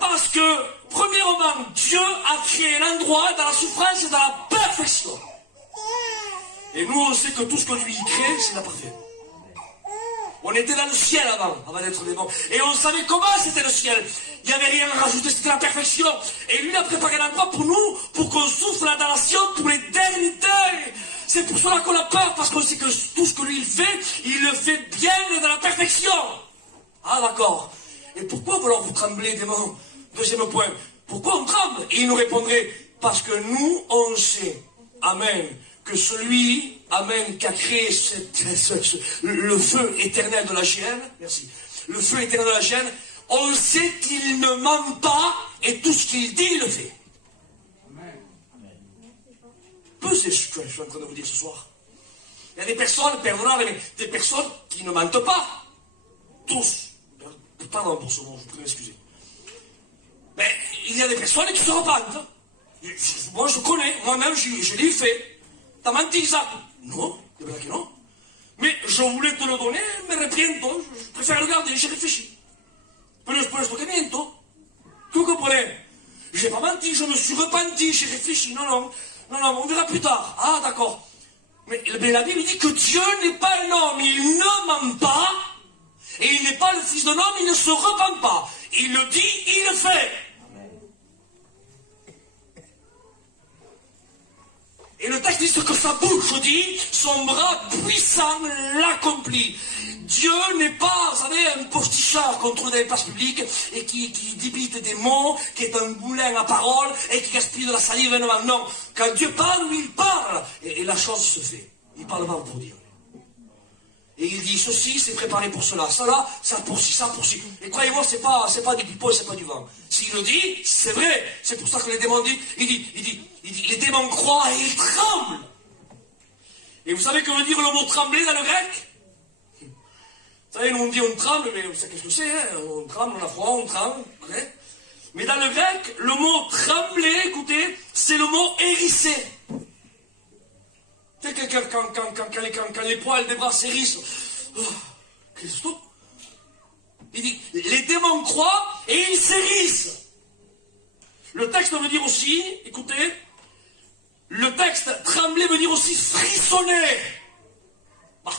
Parce que, premièrement, Dieu a créé l'endroit dans la souffrance et dans la perfection. Et nous, on sait que tout ce que lui crée, c'est la parfaite. On était dans le ciel avant d'être démons. Et on savait comment c'était le ciel. Il n'y avait rien à rajouter, c'était la perfection. Et lui, il a préparé l'endroit pour nous, pour qu'on souffre la damnation pour l'éternité. C'est pour cela qu'on a peur, parce qu'on sait que tout ce que lui, il le fait bien et dans la perfection. Ah, d'accord. Et pourquoi vous tremblez, démons? Deuxième point. Pourquoi on tremble? Et il nous répondrait, parce que nous, on sait, amen, que celui, amen, qui a créé le feu éternel de la chienne, merci, le feu éternel de la chienne, on sait qu'il ne ment pas, et tout ce qu'il dit, il le fait. C'est ce que je suis en train de vous dire ce soir. Il y a des personnes, pardonnez, mais des personnes qui ne mentent pas. Tous. Pardon pour ce mot, je vous prie de m'excuser. Mais il y a des personnes qui se repentent. Moi, je connais, moi-même, je l'ai fait. T'as menti, Isaac? Non, il y en a qui non. Mais je voulais te le donner, mais reprends-toi, je préfère le garder, j'ai réfléchi. Pero después lo que miento. Vous comprenez? J'ai pas menti, je me suis repenti, j'ai réfléchi. Non, on verra plus tard. Ah, d'accord. Mais la Bible dit que Dieu n'est pas un homme, il ne ment pas, et il n'est pas le fils d'un homme, il ne se repent pas. Il le dit, il le fait. Et le texte dit ce que sa bouche dit, son bras puissant l'accomplit. Dieu n'est pas, vous savez, un postichard qu'on trouve dans les places publiques et qui débite des mots, qui est un moulin à parole et qui gaspille de la salive énormément. Non, quand Dieu parle, lui, il parle. Et la chose se fait. Il parle pas pour dire. Et il dit, ceci, c'est préparé pour cela. Cela, ça pour ci, ça pour ci. Et croyez-moi, c'est pas du pipeau, c'est pas du vent. S'il le dit, c'est vrai. C'est pour ça que les démons disent, il dit, les démons croient et ils tremblent. Et vous savez que veut dire le mot trembler dans le grec? Vous savez, nous on dit on tremble, mais vous savez qu'est-ce que c'est, hein? On tremble, on a froid, on tremble. Okay. Mais dans le grec, le mot trembler, écoutez, c'est le mot hérisser. Tu sais, quand les poils des bras s'hérissent, qu'est-ce que c'est? Il dit, les démons croient et ils s'hérissent. Le texte veut dire aussi, écoutez, le texte trembler veut dire aussi frissonner. Ah,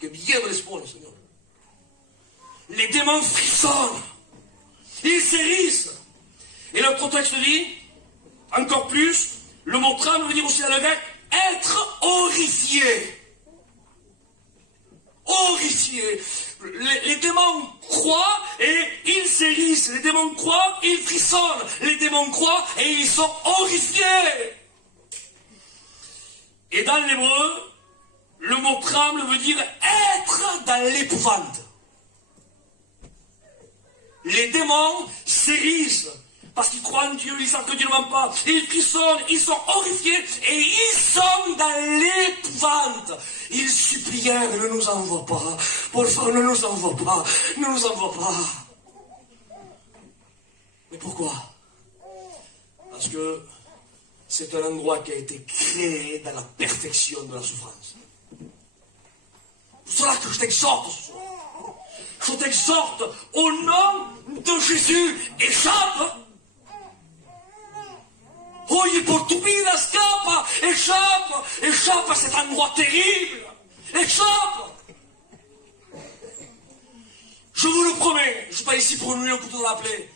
que bien de l'espoir, le Seigneur. Les démons frissonnent. Ils s'hérissent. Et le contexte dit, encore plus, le mot tremble veut dire aussi dans le grec, être horrifié. Horrifié. Les démons croient et ils s'hérissent. Les démons croient, ils frissonnent. Les démons croient et ils sont horrifiés. Et dans l'hébreu, le mot tremble veut dire être dans l'épouvante. Les démons s'hérissent parce qu'ils croient en Dieu, ils savent que Dieu ne ment pas. Ils frissonnent, ils sont horrifiés et ils sont dans l'épouvante. Ils supplièrent, ne nous envoie pas. Pour le faire, ne nous envoie pas. Ne nous envoie pas. Mais pourquoi? Parce que c'est un endroit qui a été créé dans la perfection de la souffrance. C'est pour cela que je t'exhorte ce soir. Je t'exhorte au nom de Jésus, échappe. Oye, por tu vida, escapa, échappe à cet endroit terrible. Échappe. Je vous le promets, je ne suis pas ici pour nous un couteau dans la plaie,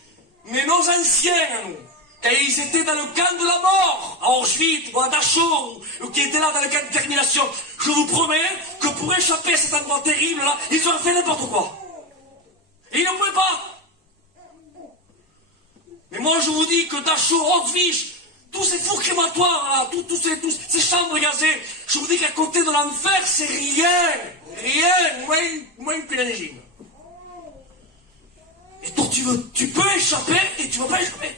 mais nos anciens à nous, quand ils étaient dans le camp de la mort, à Auschwitz ou à Dachau, ou qui étaient là dans le camp de termination, je vous promets que pour échapper à cet endroit terrible là, ils auraient fait n'importe quoi. Et ils ne pouvaient pas. Mais moi je vous dis que Dachau, Auschwitz, tous ces fours crématoires là, tous ces chambres gazées, je vous dis qu'à côté de l'enfer, c'est rien, moins une pénangine. Et toi tu peux échapper et tu ne veux pas échapper.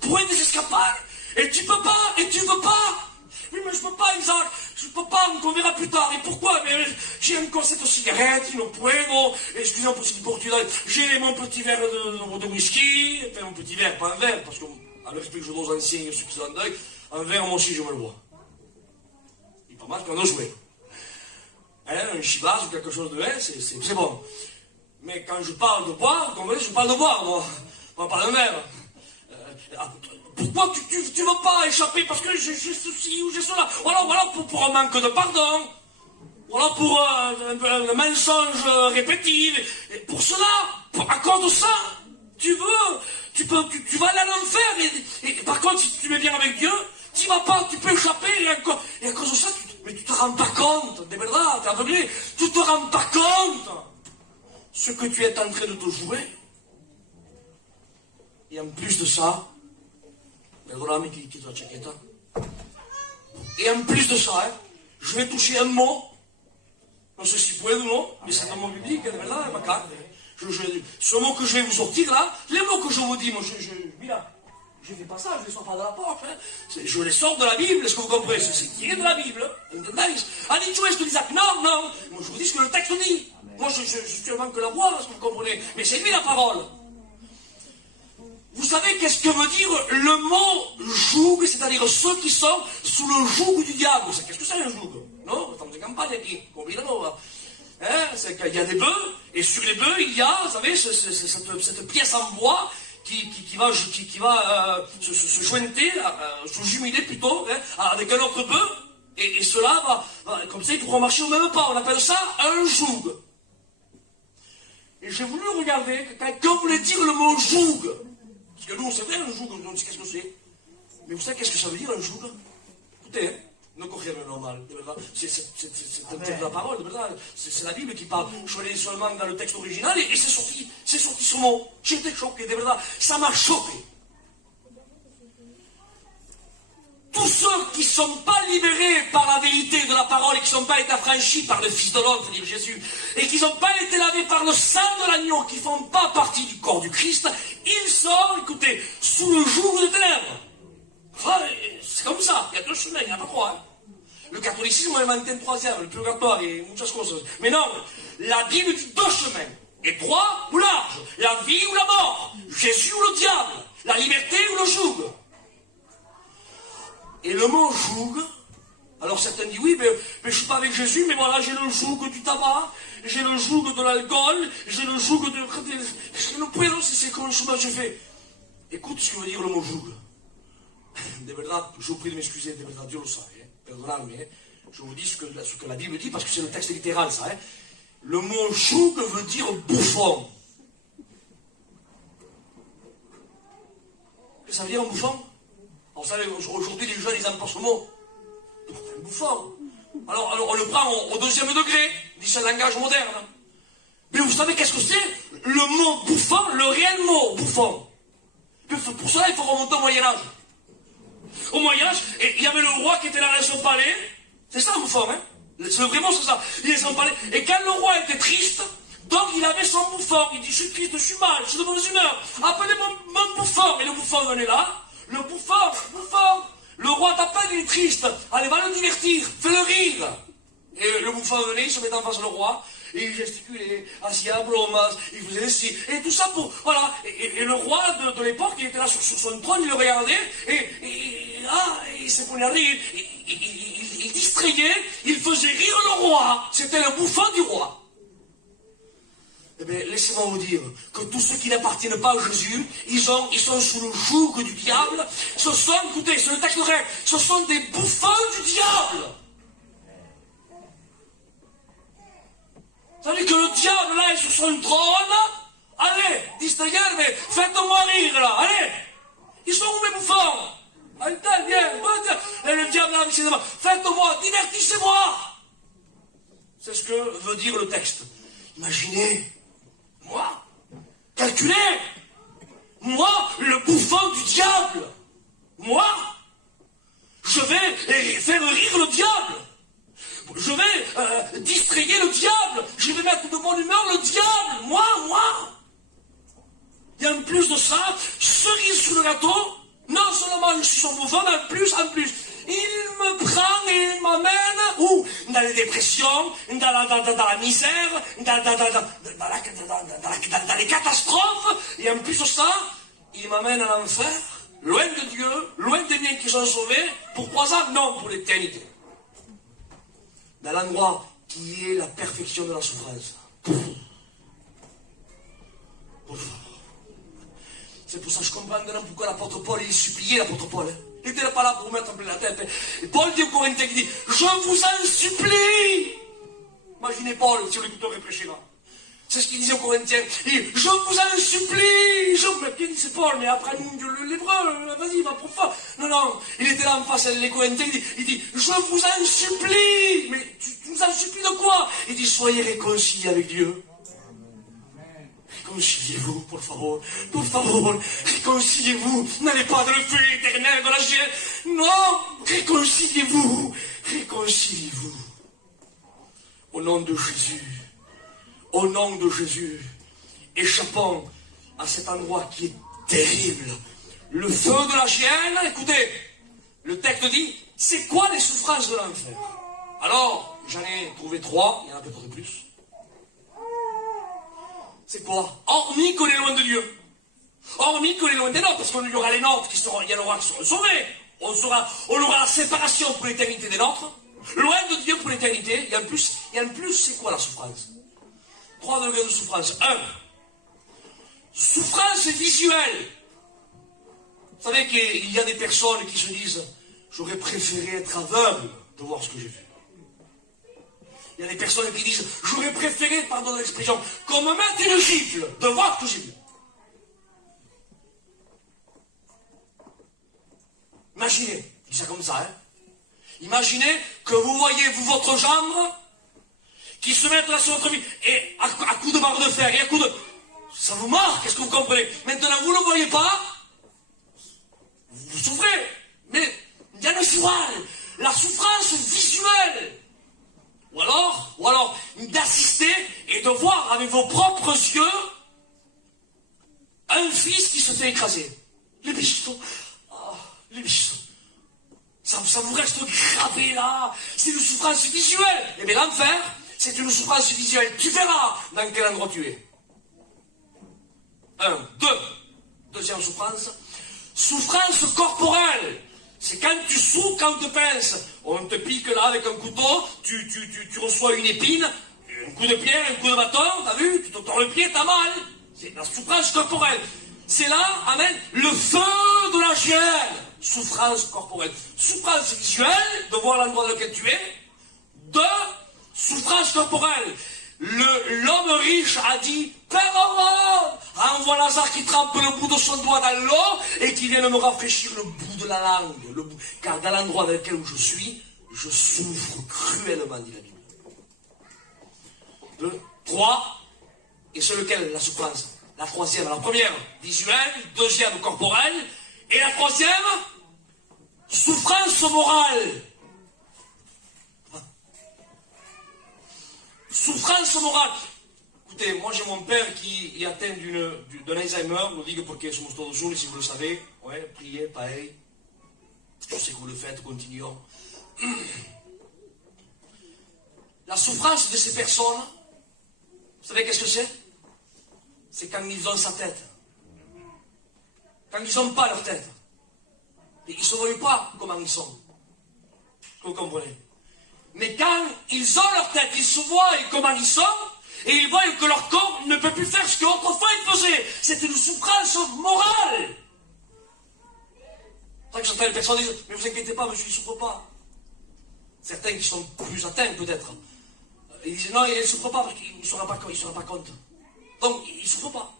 Pour une des escapades, et tu peux pas, et tu veux pas. Oui, mais je peux pas, Isaac, je peux pas, on verra plus tard. Et pourquoi? Mais j'ai un concept de cigarette, non puedo, excusez-moi pour ce qui portugais, j'ai mon petit verre de whisky, enfin mon petit verre, pas un verre, parce que, à l'esprit que je donne aux anciens et ceux qui sont en deuil, un verre, moi aussi, je me le bois. Il est pas mal qu'on a joué. Hein, un chivas ou quelque chose de lait, c'est bon. Mais quand je parle de boire, vous comprenez, je parle de boire, moi, pas d'un verre. Pourquoi tu veux pas échapper? Parce que j'ai ceci ou j'ai cela. Ou alors pour un manque de pardon. Ou alors pour un mensonge répétitif. Et pour cela, à cause de ça, tu vas aller à l'enfer. Et par contre, si tu mets bien avec Dieu, tu vas pas, tu peux échapper. Et à cause de ça, mais tu te rends pas compte. Des verdad, t'es aveuglé. Tu te rends pas compte ce que tu es en train de te jouer. Et en plus de ça, et en plus de ça, hein, je vais toucher un mot, non sais si puedo, non, mais c'est un mot biblique, ce mot que je vais vous sortir là, les mots que je vous dis, moi je fais pas ça, je les sors pas de la porte, hein. Je les sors de la Bible, est-ce que vous comprenez? C'est tiré de la Bible, hein. Ah, dites-vous, est-ce que Isaac? Non, moi je vous dis ce que le texte dit. Moi je suis un manque que la voix, est-ce que vous comprenez? Mais c'est lui la parole. Vous savez qu'est-ce que veut dire le mot joug, c'est-à-dire ceux qui sont sous le joug du diable? Qu'est-ce que c'est un joug? Non, estamos en campagne aquí, comprenez-nous. Hein, c'est qu'il y a des bœufs, et sur les bœufs, il y a, vous savez, cette pièce en bois qui va se jointer, se jumeler plutôt, hein, avec un autre bœuf, et cela va, comme ça, ils pourront marcher au même pas. On appelle ça un joug. Et j'ai voulu regarder, quand voulait dire le mot joug? Parce que nous, c'est vrai, un joug, on sait qu'est-ce que c'est. Mais vous savez qu'est-ce que ça veut dire, un joug? Écoutez, hein, no cogieron normal, de verdad. C'est un texte de la parole, de verdad. C'est la Bible qui parle. Je suis allé seulement dans le texte original et c'est sorti ce mot. J'étais choqué, de verdad. Ça m'a choqué. Tous ceux qui ne sont pas libérés par la vérité de la parole et qui ne sont pas été affranchis par le Fils de l'homme, c'est-à-dire Jésus, et qui n'ont pas été lavés par le sang de l'agneau, qui ne font pas partie du corps du Christ, ils sont, écoutez, sous le joug de ténèbres. Enfin, c'est comme ça, il y a deux chemins, il n'y en a pas trois. Hein. Le catholicisme a inventé un troisième, le purgatoire et muchas choses. Mais non, la Bible dit deux chemins, étroit ou large, la vie ou la mort, Jésus ou le diable, la liberté ou le joug. Et le mot joug, alors certains disent oui, mais je ne suis pas avec Jésus, mais voilà, j'ai le joug du tabac, j'ai le joug de l'alcool, j'ai le joug de... C'est comme chemin je fais. Écoute ce que veut dire le mot joug. De verdad, je vous prie de m'excuser, de verdad, Dieu le sait, hein. Pardonnez-moi, hein. Je vous dis ce que la Bible dit, parce que c'est le texte littéral, ça. Hein. Le mot joug veut dire bouffon. Qu'est-ce que ça veut dire un bouffon? Vous savez, aujourd'hui, les jeunes, ils n'aiment pas ce mot. Un bouffon. Alors, on le prend au deuxième degré. Il dit c'est un langage moderne. Mais vous savez qu'est-ce que c'est? Le mot bouffon, le réel mot bouffon. Pour cela, il faut remonter au Moyen-Âge. Au Moyen-Âge, il y avait le roi qui était là dans son palais. C'est ça, un bouffon, hein? C'est vraiment ça. Il est son palais. Et quand le roi était triste, donc il avait son bouffon. Il dit, je suis triste, je suis mal, je suis de mauvaise humeur. Appelez mon bouffon. Et le bouffon venait là. Le bouffon, le roi t'appelle, il est triste. Allez, va le divertir, fais-le rire. Et le bouffon venait, il se mettait en face du roi, et il gesticulait, assis à bromas, il faisait ci, et tout ça pour, voilà. Et le roi de l'époque, il était là sur son trône, il le regardait, et il se prenait à rire, il distrayait, il faisait rire le roi. C'était le bouffon du roi. Eh bien, laissez-moi vous dire que tous ceux qui n'appartiennent pas à Jésus, ils sont sous le joug du diable. Ce sont, écoutez, c'est le texte grec, ce sont des bouffons du diable. Ça veut dire que le diable, là, est sur son trône. Allez, distinguez, faites-moi rire, là, allez. Ils sont où mes bouffons? Allez, viens, et le diable, là, faites-moi, divertissez-moi. C'est ce que veut dire le texte. Imaginez. Moi, calculez, moi, le bouffon du diable, moi, je vais faire rire le diable, je vais distrayer le diable, je vais mettre de bonne humeur le diable, moi. Et en plus de ça, cerise sur le gâteau, non seulement je suis son bouffon, mais en plus, il me prend et il m'amène où? Dans les dépressions, dans la misère, dans les catastrophes. Et en plus de ça, il m'amène à l'enfer, loin de Dieu, loin des miens qui sont sauvés, pour 3 ans, non, pour l'éternité. Dans l'endroit qui est la perfection de la souffrance. C'est pour ça que je comprends maintenant pourquoi l'apôtre Paul, il suppliait l'apôtre Paul. Hein. Il n'était pas là pour mettre en plein la tête. Hein. Et Paul dit aux Corinthiens, il dit, je vous en supplie. Imaginez Paul, si on l'écouterait prêcher là. C'est ce qu'il disait aux Corinthiens. Il dit, je vous en supplie. Mais bien dit c'est Paul, mais après l'hébreu, vas-y, va profond. Non, il était là en face, les Corinthiens, il dit, je vous en supplie. Mais tu nous en supplies de quoi? Il dit, soyez réconciliés avec Dieu. Réconciliez-vous, pour favor, réconciliez-vous, n'allez pas dans le feu éternel de la chair, non, réconciliez-vous, au nom de Jésus, échappons à cet endroit qui est terrible, le feu de la chienne. Écoutez, le texte dit, c'est quoi les souffrances de l'enfer? Alors, j'en ai trouvé 3, il y en a peut-être plus. C'est quoi? Hormis qu'on est loin de Dieu. Hormis qu'on est loin des nôtres, parce qu'il y aura les nôtres il y en aura qui seront sauvés. On aura la séparation pour l'éternité des nôtres, loin de Dieu pour l'éternité, et en plus, c'est quoi la souffrance? 3 degrés de souffrance. 1. Souffrance visuelle. Vous savez qu'il y a des personnes qui se disent, j'aurais préféré être aveugle de voir ce que j'ai vu. Il y a des personnes qui disent, j'aurais préféré, pardon de l'expression, qu'on me mette une gifle de voir ce que j'ai vu. Imaginez, je dis ça comme ça, hein. Imaginez que vous voyez, vous, votre gendre, qui se met là sur votre vie, et à coups de barre de fer, et à coups de... Ça vous marque, est-ce que vous comprenez? Maintenant, vous ne le voyez pas, vous souffrez, mais il y a le choix, la souffrance visuelle. Ou alors, d'assister et de voir avec vos propres yeux un fils qui se fait écraser. Les bichons, les bichons. Ça vous reste gravé là, c'est une souffrance visuelle. Et bien l'enfer, c'est une souffrance visuelle. Tu verras dans quel endroit tu es. Deuxième souffrance. Souffrance corporelle. C'est quand tu souffres, quand tu pinces. On te pique là avec un couteau, tu reçois une épine, un coup de pierre, un coup de bâton, t'as vu? Tu te tords le pied, t'as mal. C'est la souffrance corporelle. C'est là, amen, le feu de la chair. Souffrance corporelle. Souffrance visuelle, de voir l'endroit dans lequel tu es. Souffrance corporelle. L'homme riche a dit, Père Abraham, envoie Lazare qui trempe le bout de son doigt dans l'eau et qui vienne me rafraîchir le bout de la langue. Car dans l'endroit dans lequel je suis, je souffre cruellement, dit la Bible. 3, et c'est lequel la souffrance? La troisième, la première, visuelle, deuxième, corporelle, et la troisième, souffrance morale. Souffrance morale. Écoutez, moi j'ai mon père qui est atteint d'un Alzheimer, lo digo porque somos todos unos, si vous le savez. Ouais, priez, pareil. Je sais que vous le faites, continuons. La souffrance de ces personnes, vous savez qu'est-ce que c'est? C'est quand ils ont sa tête. Quand ils n'ont pas leur tête. Et ils ne se voient pas comment ils sont. Vous comprenez? Mais quand ils ont leur tête, ils se voient comment ils sont, et ils voient que leur corps ne peut plus faire ce qu'autrefois ils faisaient. C'est une souffrance morale. C'est vrai que certaines personnes disent, mais vous inquiétez pas, monsieur, il ne souffre pas. Certains qui sont plus atteints peut-être, ils disent, non, il ne souffre pas parce qu'il ne se rend pas compte. Donc, il ne souffre pas.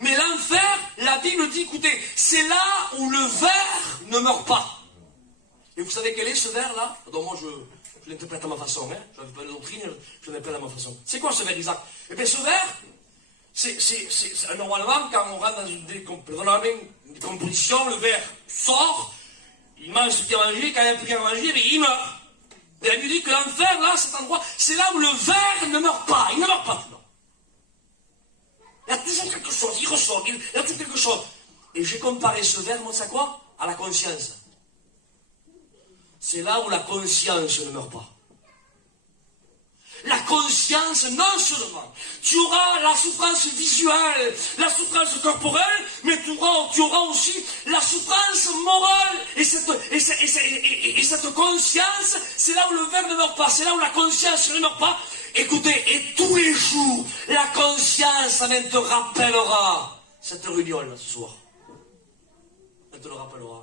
Mais l'enfer, la Bible dit, écoutez, c'est là où le ver ne meurt pas. Et vous savez quel est ce ver-là? Donc moi, je l'interprète à ma façon. Hein. Je n'avais pas de doctrine, je l'interprète à ma façon. C'est quoi ce ver, Isaac? Eh bien, ce ver, c'est normalement, quand on rentre dans une décomposition, le ver sort, il mange ce qu'il a mangé, quand il n'a plus rien à manger, mais il meurt. Et elle lui dit que l'enfer, là, cet endroit, c'est là où le ver ne meurt pas. Il ne meurt pas. Non. Il y a toujours quelque chose, il ressort, il y a toujours quelque chose. Et j'ai comparé ce ver, moi, c'est quoi? À la conscience. C'est là où la conscience ne meurt pas. La conscience, non seulement, tu auras la souffrance visuelle, la souffrance corporelle, mais tu auras aussi la souffrance morale. Et cette conscience, c'est là où le ver ne meurt pas, c'est là où la conscience ne meurt pas. Écoutez, et tous les jours, la conscience, elle te rappellera cette réunion-là ce soir. Elle te le rappellera.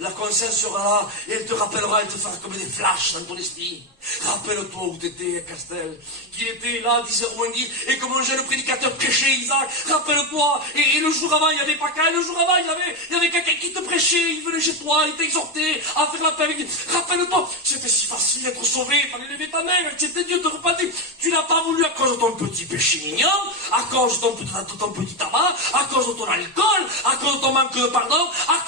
La conscience sera là, et elle te rappellera, elle te fera comme des flashs dans ton esprit. Rappelle-toi où tu étais à Castel, qui était là, 10h moins 10, et comment j'ai le prédicateur prêchait, Isaac. Rappelle-toi, et le jour avant, il n'y avait pas qu'un, le jour avant, il y avait quelqu'un qui te prêchait, il venait chez toi, il t'exhortait à faire la paix avec Dieu. Rappelle-toi, c'était si facile d'être sauvé, il fallait lever ta main, c'était Dieu te repentir. Tu n'as pas voulu à cause de ton petit péché mignon, à cause de ton petit tabac, à cause de ton alcool, à cause de ton manque de pardon, à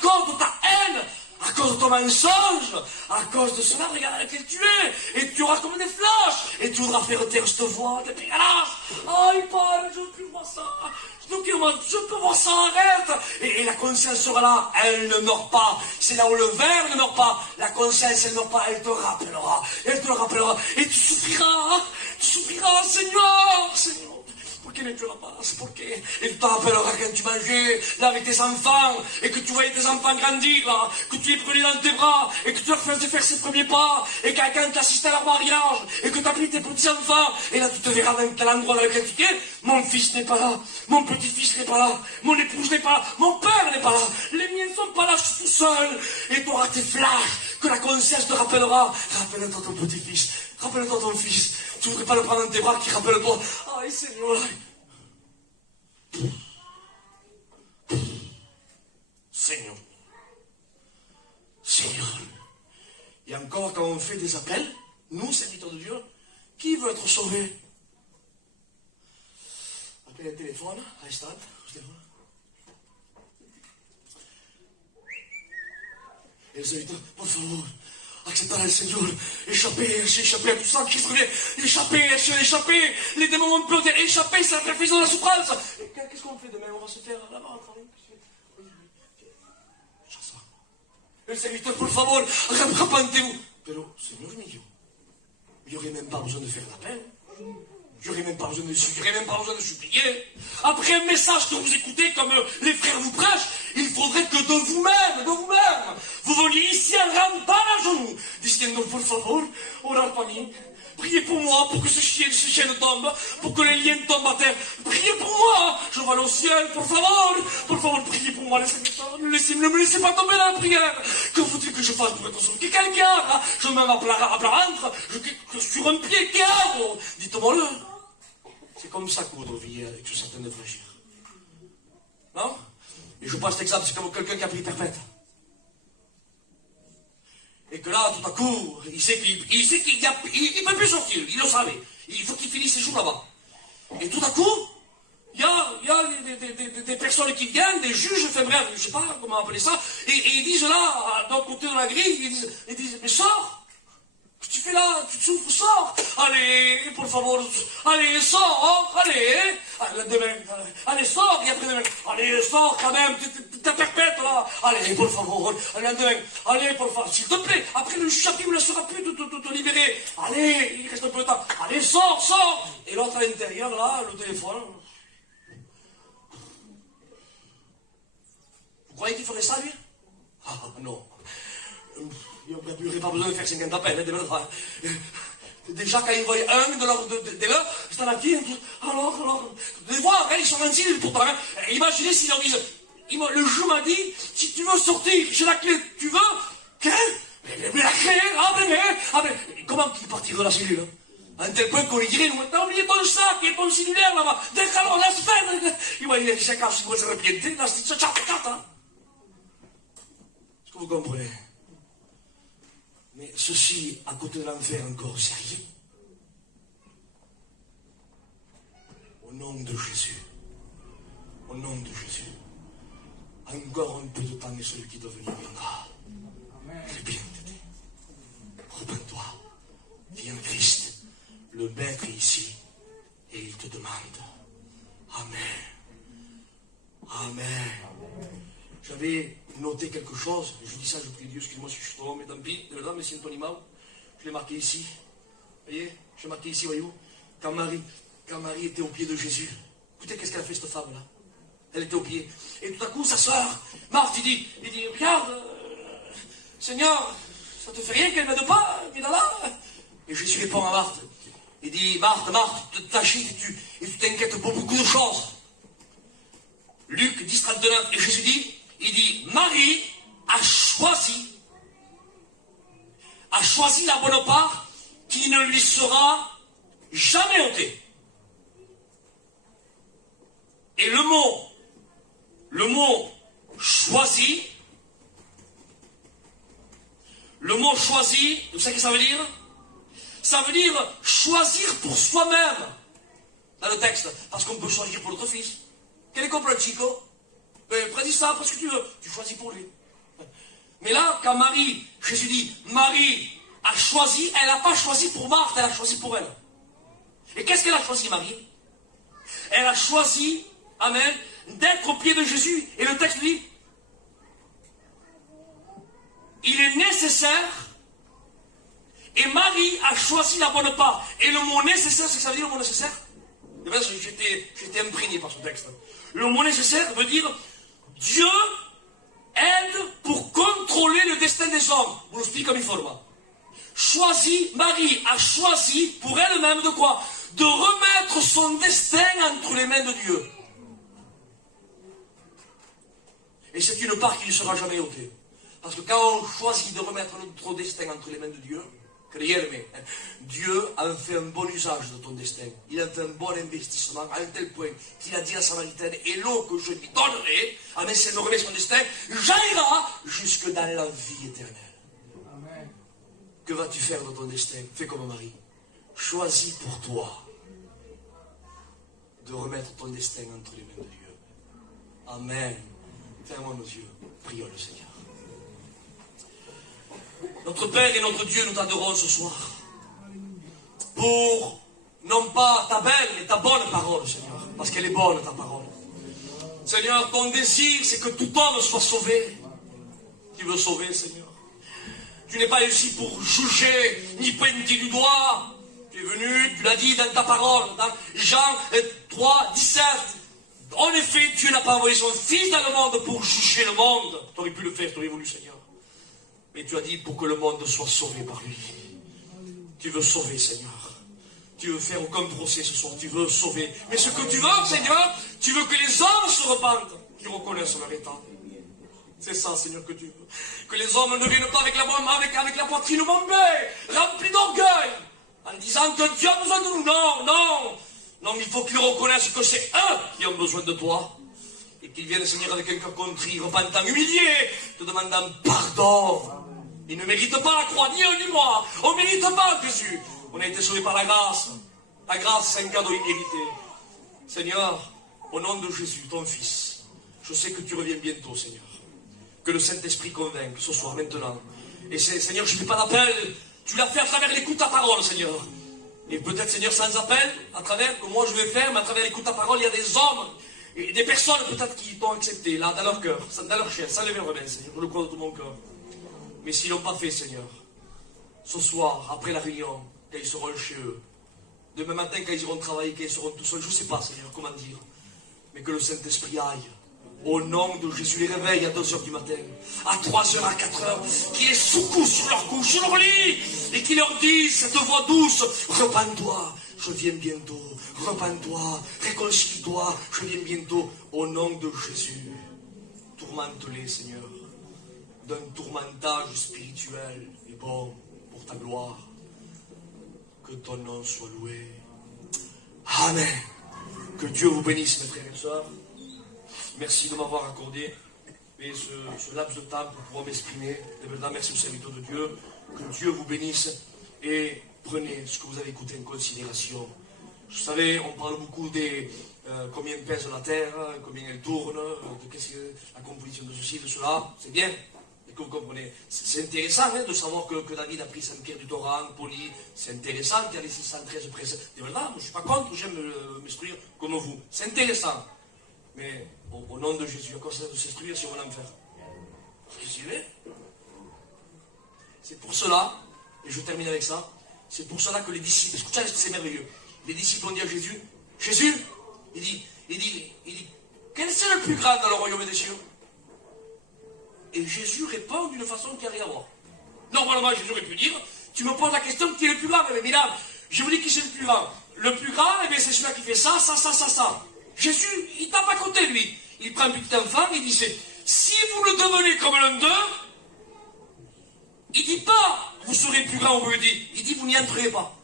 cause de ta haine, à cause de ton mensonge, à cause de cela, regarde à laquelle tu es, et tu auras comme des flashs, et tu voudras faire taire cette voix, des pégalas. Oh, il parle, je ne peux voir ça, je peux voir ça, arrête. Et la conscience sera là, elle ne meurt pas, c'est là où le ver ne meurt pas, la conscience elle ne meurt pas, elle te le rappellera, et tu souffriras, Seigneur. Pourquoi ne tu la passes? Pourquoi? Et tu te rappelleras quand tu mangeais là avec tes enfants et que tu voyais tes enfants grandir là, que tu les prenais dans tes bras et que tu leur faisais faire ses premiers pas et quand tu assistais à leur mariage et que tu as pris tes petits enfants et là tu te verras dans quel endroit dans lequel tu es. Mon fils n'est pas là, mon petit-fils n'est pas là, mon épouse n'est pas là, mon père n'est pas là, les miens ne sont pas là, je suis tout seul. Et tu auras tes flashs que la conscience te rappellera. Rappelle-toi ton petit-fils, rappelle-toi ton fils. Tu ne voudrais pas le prendre dans tes bras qui rappelle-toi. Ah, Seigneur. Seigneur. D'accord, quand on fait des appels, nous, serviteurs de Dieu, qui veut être sauvé? Appelez le téléphone, à l'instant, au téléphone. Et les serviteurs, por favor, acceptez le Seigneur, échappez à tout ça, Christ revient, échappez, les démons vont pleurer, échappez, c'est la perfection de la souffrance. Et qu'est-ce qu'on fait demain? On va se faire là-bas en travail. Le serviteur, por favor, repentez-vous. Pero, Seigneur mío, il n'y aurait même pas besoin de faire l'appel. Il n'y aurait même pas besoin de supplier. Après un message que vous écoutez, comme les frères vous prêchent, il faudrait que de vous-même, vous veniez ici en rampant à genoux, diciendo, por favor, orar por mí. Priez pour moi, pour que ce chien tombe, pour que les liens tombent à terre. Priez pour moi, je vais aller au ciel, por favor, priez pour moi, les serviteurs. Ne me laissez pas tomber dans la prière. Que faut-il que je fasse pour être sauvé? Que quelqu'un, je me mets à plat ventre, sur un pied, qu'est dites-moi-le. C'est comme ça que vous devriez avec certaines réfléchir. Non? Et je passe l'exemple, c'est comme quelqu'un qui a pris perpète. Et que là, tout à coup, il sait qu'il ne peut plus sortir, il le savait. Il faut qu'il finisse ses jours là-bas. Et tout à coup, il y a des personnes qui viennent, des juges, enfin bref, je ne sais pas comment appeler ça, et ils disent là, d'un côté de la grille, ils disent, mais sors! Qu'est-ce que tu fais là? Tu te souffres, sors! Allez, por favor, allez, sors, allez! Allez, sors! Et après demain, allez, sors quand même, t'as perpète là! Allez, por favor, allez, por favor, s'il te plaît! Après le chapitre ne laissera plus te libérer! Allez, il reste un peu de temps! Allez, sors! Et l'autre à l'intérieur, là, le téléphone. Vous croyez qu'il ferait ça, lui? Ah, non. Il n'y aurait pas besoin de faire 50 appels, déjà quand ils voient un de leurs, c'est un acquis, alors, les voir, ils sont gentils pourtant, hein. Imaginez s'ils leur disent, le juge m'a dit, si tu veux sortir, j'ai la clé, tu veux? Mais la clé, mais comment il partirait de la cellule, hein? À un tel point qu'on lui dirait, t'as oublié ton sac et ton cellulaire là-bas, décalons la semaine, il va y chacun se pourrait se repienter, là, c'est ça, hein. Est-ce que vous comprenez? Mais ceci, à côté de l'enfer encore, c'est rien. Au nom de Jésus. Au nom de Jésus. Encore un peu de temps et celui qui doit venir viendra. Arrête-toi. Repens-toi. Viens Christ. Le Maître est ici. Et il te demande. Amen. Amen. J'avais noté quelque chose, je dis ça, je prie Dieu, excuse-moi si je suis trop long, mais tant pis, de là, mais c'est un animal, je l'ai marqué ici, vous voyez, j'ai marqué ici, voyez-vous, quand Marie était au pied de Jésus, écoutez qu'est-ce qu'elle a fait cette femme-là, elle était au pied, et tout à coup, sa soeur, Marthe, il dit, regarde, Seigneur, ça te fait rien qu'elle m'aide pas, mais là, et Jésus répond à Marthe, il dit, Marthe, t'agites et tu t'inquiètes pour beaucoup de choses. Luc 10, 39, et Jésus dit, il dit, Marie a choisi la bonne part qui ne lui sera jamais ôtée. Et le mot choisi, vous savez ce que ça veut dire? Ça veut dire choisir pour soi-même, dans le texte, parce qu'on peut choisir pour notre fils. Quel est le chico? Prédis ça, parce que tu veux. Tu choisis pour lui. Mais là, quand Jésus dit, Marie a choisi, elle n'a pas choisi pour Marthe, elle a choisi pour elle. Et qu'est-ce qu'elle a choisi, Marie? Elle a choisi, amen, d'être au pied de Jésus. Et le texte dit, il est nécessaire, et Marie a choisi la bonne part. Et le mot nécessaire, c'est ce que ça veut dire, le mot nécessaire? Et bien, j'étais imprégné par ce texte. Le mot nécessaire veut dire Dieu aide pour contrôler le destin des hommes. Vous l'expliquez comme il faut, moi. Marie a choisi pour elle-même de quoi? De remettre son destin entre les mains de Dieu. Et c'est une part qui ne sera jamais ôtée. Parce que quand on choisit de remettre notre destin entre les mains de Dieu, Dieu a fait un bon usage de ton destin. Il a fait un bon investissement à un tel point qu'il a dit à la Samaritaine, et l'eau que je lui donnerai, si elle me remet son destin, j'ira jusque dans la vie éternelle. Amen. Que vas-tu faire dans ton destin? Fais comme Marie. Choisis pour toi de remettre ton destin entre les mains de Dieu. Amen. Fermons nos yeux. Prions le Seigneur. Notre Père et notre Dieu, nous t'adorons ce soir. Pour, non pas ta belle, mais ta bonne parole, Seigneur. Parce qu'elle est bonne, ta parole. Seigneur, ton désir, c'est que tout homme soit sauvé. Tu veux sauver, Seigneur. Tu n'es pas ici pour juger, ni pointer du doigt. Tu es venu, tu l'as dit dans ta parole, dans Jean 3, 17. En effet, Dieu n'a pas envoyé son Fils dans le monde pour juger le monde. Tu aurais pu le faire, tu aurais voulu, Seigneur. Mais tu as dit pour que le monde soit sauvé par lui. Tu veux sauver, Seigneur. Tu veux faire aucun procès ce soir, tu veux sauver. Mais ce que tu veux, Seigneur, tu veux que les hommes se repentent, qu'ils reconnaissent leur état. C'est ça, Seigneur, que tu veux. Que les hommes ne viennent pas avec la poitrine bombée, remplie d'orgueil, en disant que Dieu a besoin de nous. Non, non. Non, il faut qu'ils reconnaissent que c'est eux qui ont besoin de toi. Et qu'ils viennent, Seigneur, avec un cœur contrit, repentant, humilié, te demandant pardon. Ils ne méritent pas la croix, ni eux ni moi. On ne mérite pas, Jésus. On a été sauvés par la grâce. La grâce, c'est un cadeau immérité. Seigneur, au nom de Jésus, ton Fils, je sais que tu reviens bientôt, Seigneur. Que le Saint-Esprit convainque ce soir, maintenant. Et Seigneur, je ne fais pas d'appel. Tu l'as fait à travers l'écoute de ta parole, Seigneur. Et peut-être, Seigneur, sans appel, à travers que moi je vais faire, mais à travers l'écoute de ta parole, il y a des hommes et des personnes peut-être qui t'ont accepté, là, dans leur cœur, dans leur chair, sans lever leur main, Seigneur. Je le crois de tout mon cœur. Mais s'ils n'ont pas fait, Seigneur, ce soir, après la réunion, quand ils seront chez eux, demain matin, quand ils iront travailler, quand ils seront tout seuls, je ne sais pas, Seigneur, comment dire, mais que le Saint-Esprit aille, au nom de Jésus, les réveille à 2h du matin, à 3h, à 4h, qui est sous-couche sur leur couche, sur leur lit, et qui leur dise cette voix douce, repens-toi, je viens bientôt, repens-toi, réconcilie-toi, je viens bientôt, au nom de Jésus. Tourmente-les, Seigneur, d'un tourmentage spirituel et bon pour ta gloire. Que ton nom soit loué. Amen. Que Dieu vous bénisse, mes frères et sœurs. Merci de m'avoir accordé ce laps de temps pour pouvoir m'exprimer. Et maintenant, merci aux serviteurs de Dieu. Que Dieu vous bénisse et prenez ce que vous avez écouté en considération. Vous savez, on parle beaucoup des combien pèse la terre, combien elle tourne, de qu'est-ce que la composition de ceci, de cela. C'est bien. Et que vous comprenez. C'est intéressant de savoir que David a pris Saint-Pierre du Torrent, poli. C'est intéressant qu'il y a les 613 préceptes. Et voilà, je ne suis pas contre, j'aime m'instruire comme vous. C'est intéressant. Mais au nom de Jésus, à quoi ça de s'instruire si on va en faire? C'est pour cela, et je termine avec ça, c'est pour cela que les disciples, écoutez, c'est merveilleux, les disciples ont dit à Jésus, Jésus, il dit, quel c'est le plus grand dans le royaume des cieux? Et Jésus répond d'une façon qui n'a rien à voir. Normalement, Jésus aurait pu dire, tu me poses la question qui est le plus grand, mais là, je vous dis qui c'est le plus grand. Le plus grand, eh bien, c'est celui qui fait ça, ça, ça, ça, ça. Jésus, il tape à côté, lui. Il prend un petit enfant, il dit, si vous le devenez comme l'un d'eux, il dit pas, vous serez plus grand, on me le dit. Il dit, vous n'y entrerez pas.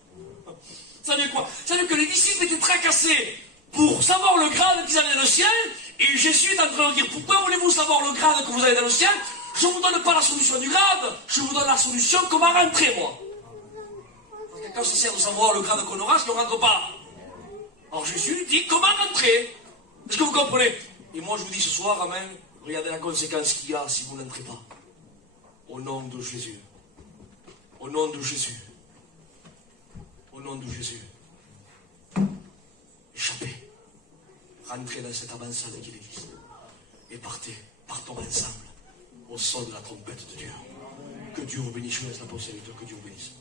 Ça veut dire quoi? Ça veut dire que les disciples étaient tracassés pour savoir le grade qu'ils avaient dans le ciel, et Jésus est en train de dire, pourquoi voulez-vous savoir le grade que vous avez dans le ciel? Je ne vous donne pas la solution du grade, je vous donne la solution comment rentrer, moi. Parce que quand ça sert de savoir le grade qu'on aura, je ne rentre pas. Alors Jésus dit comment rentrer. Est-ce que vous comprenez? Et moi je vous dis ce soir, amen, regardez la conséquence qu'il y a si vous n'entrez pas. Au nom de Jésus. Au nom de Jésus. Au nom de Jésus. Échappez. Rentrez dans cette ambassade qui est l'Église. Et partons ensemble au son de la trompette de Dieu. Que Dieu vous bénisse. Je laisse la pensée avec toi. Que Dieu vous bénisse.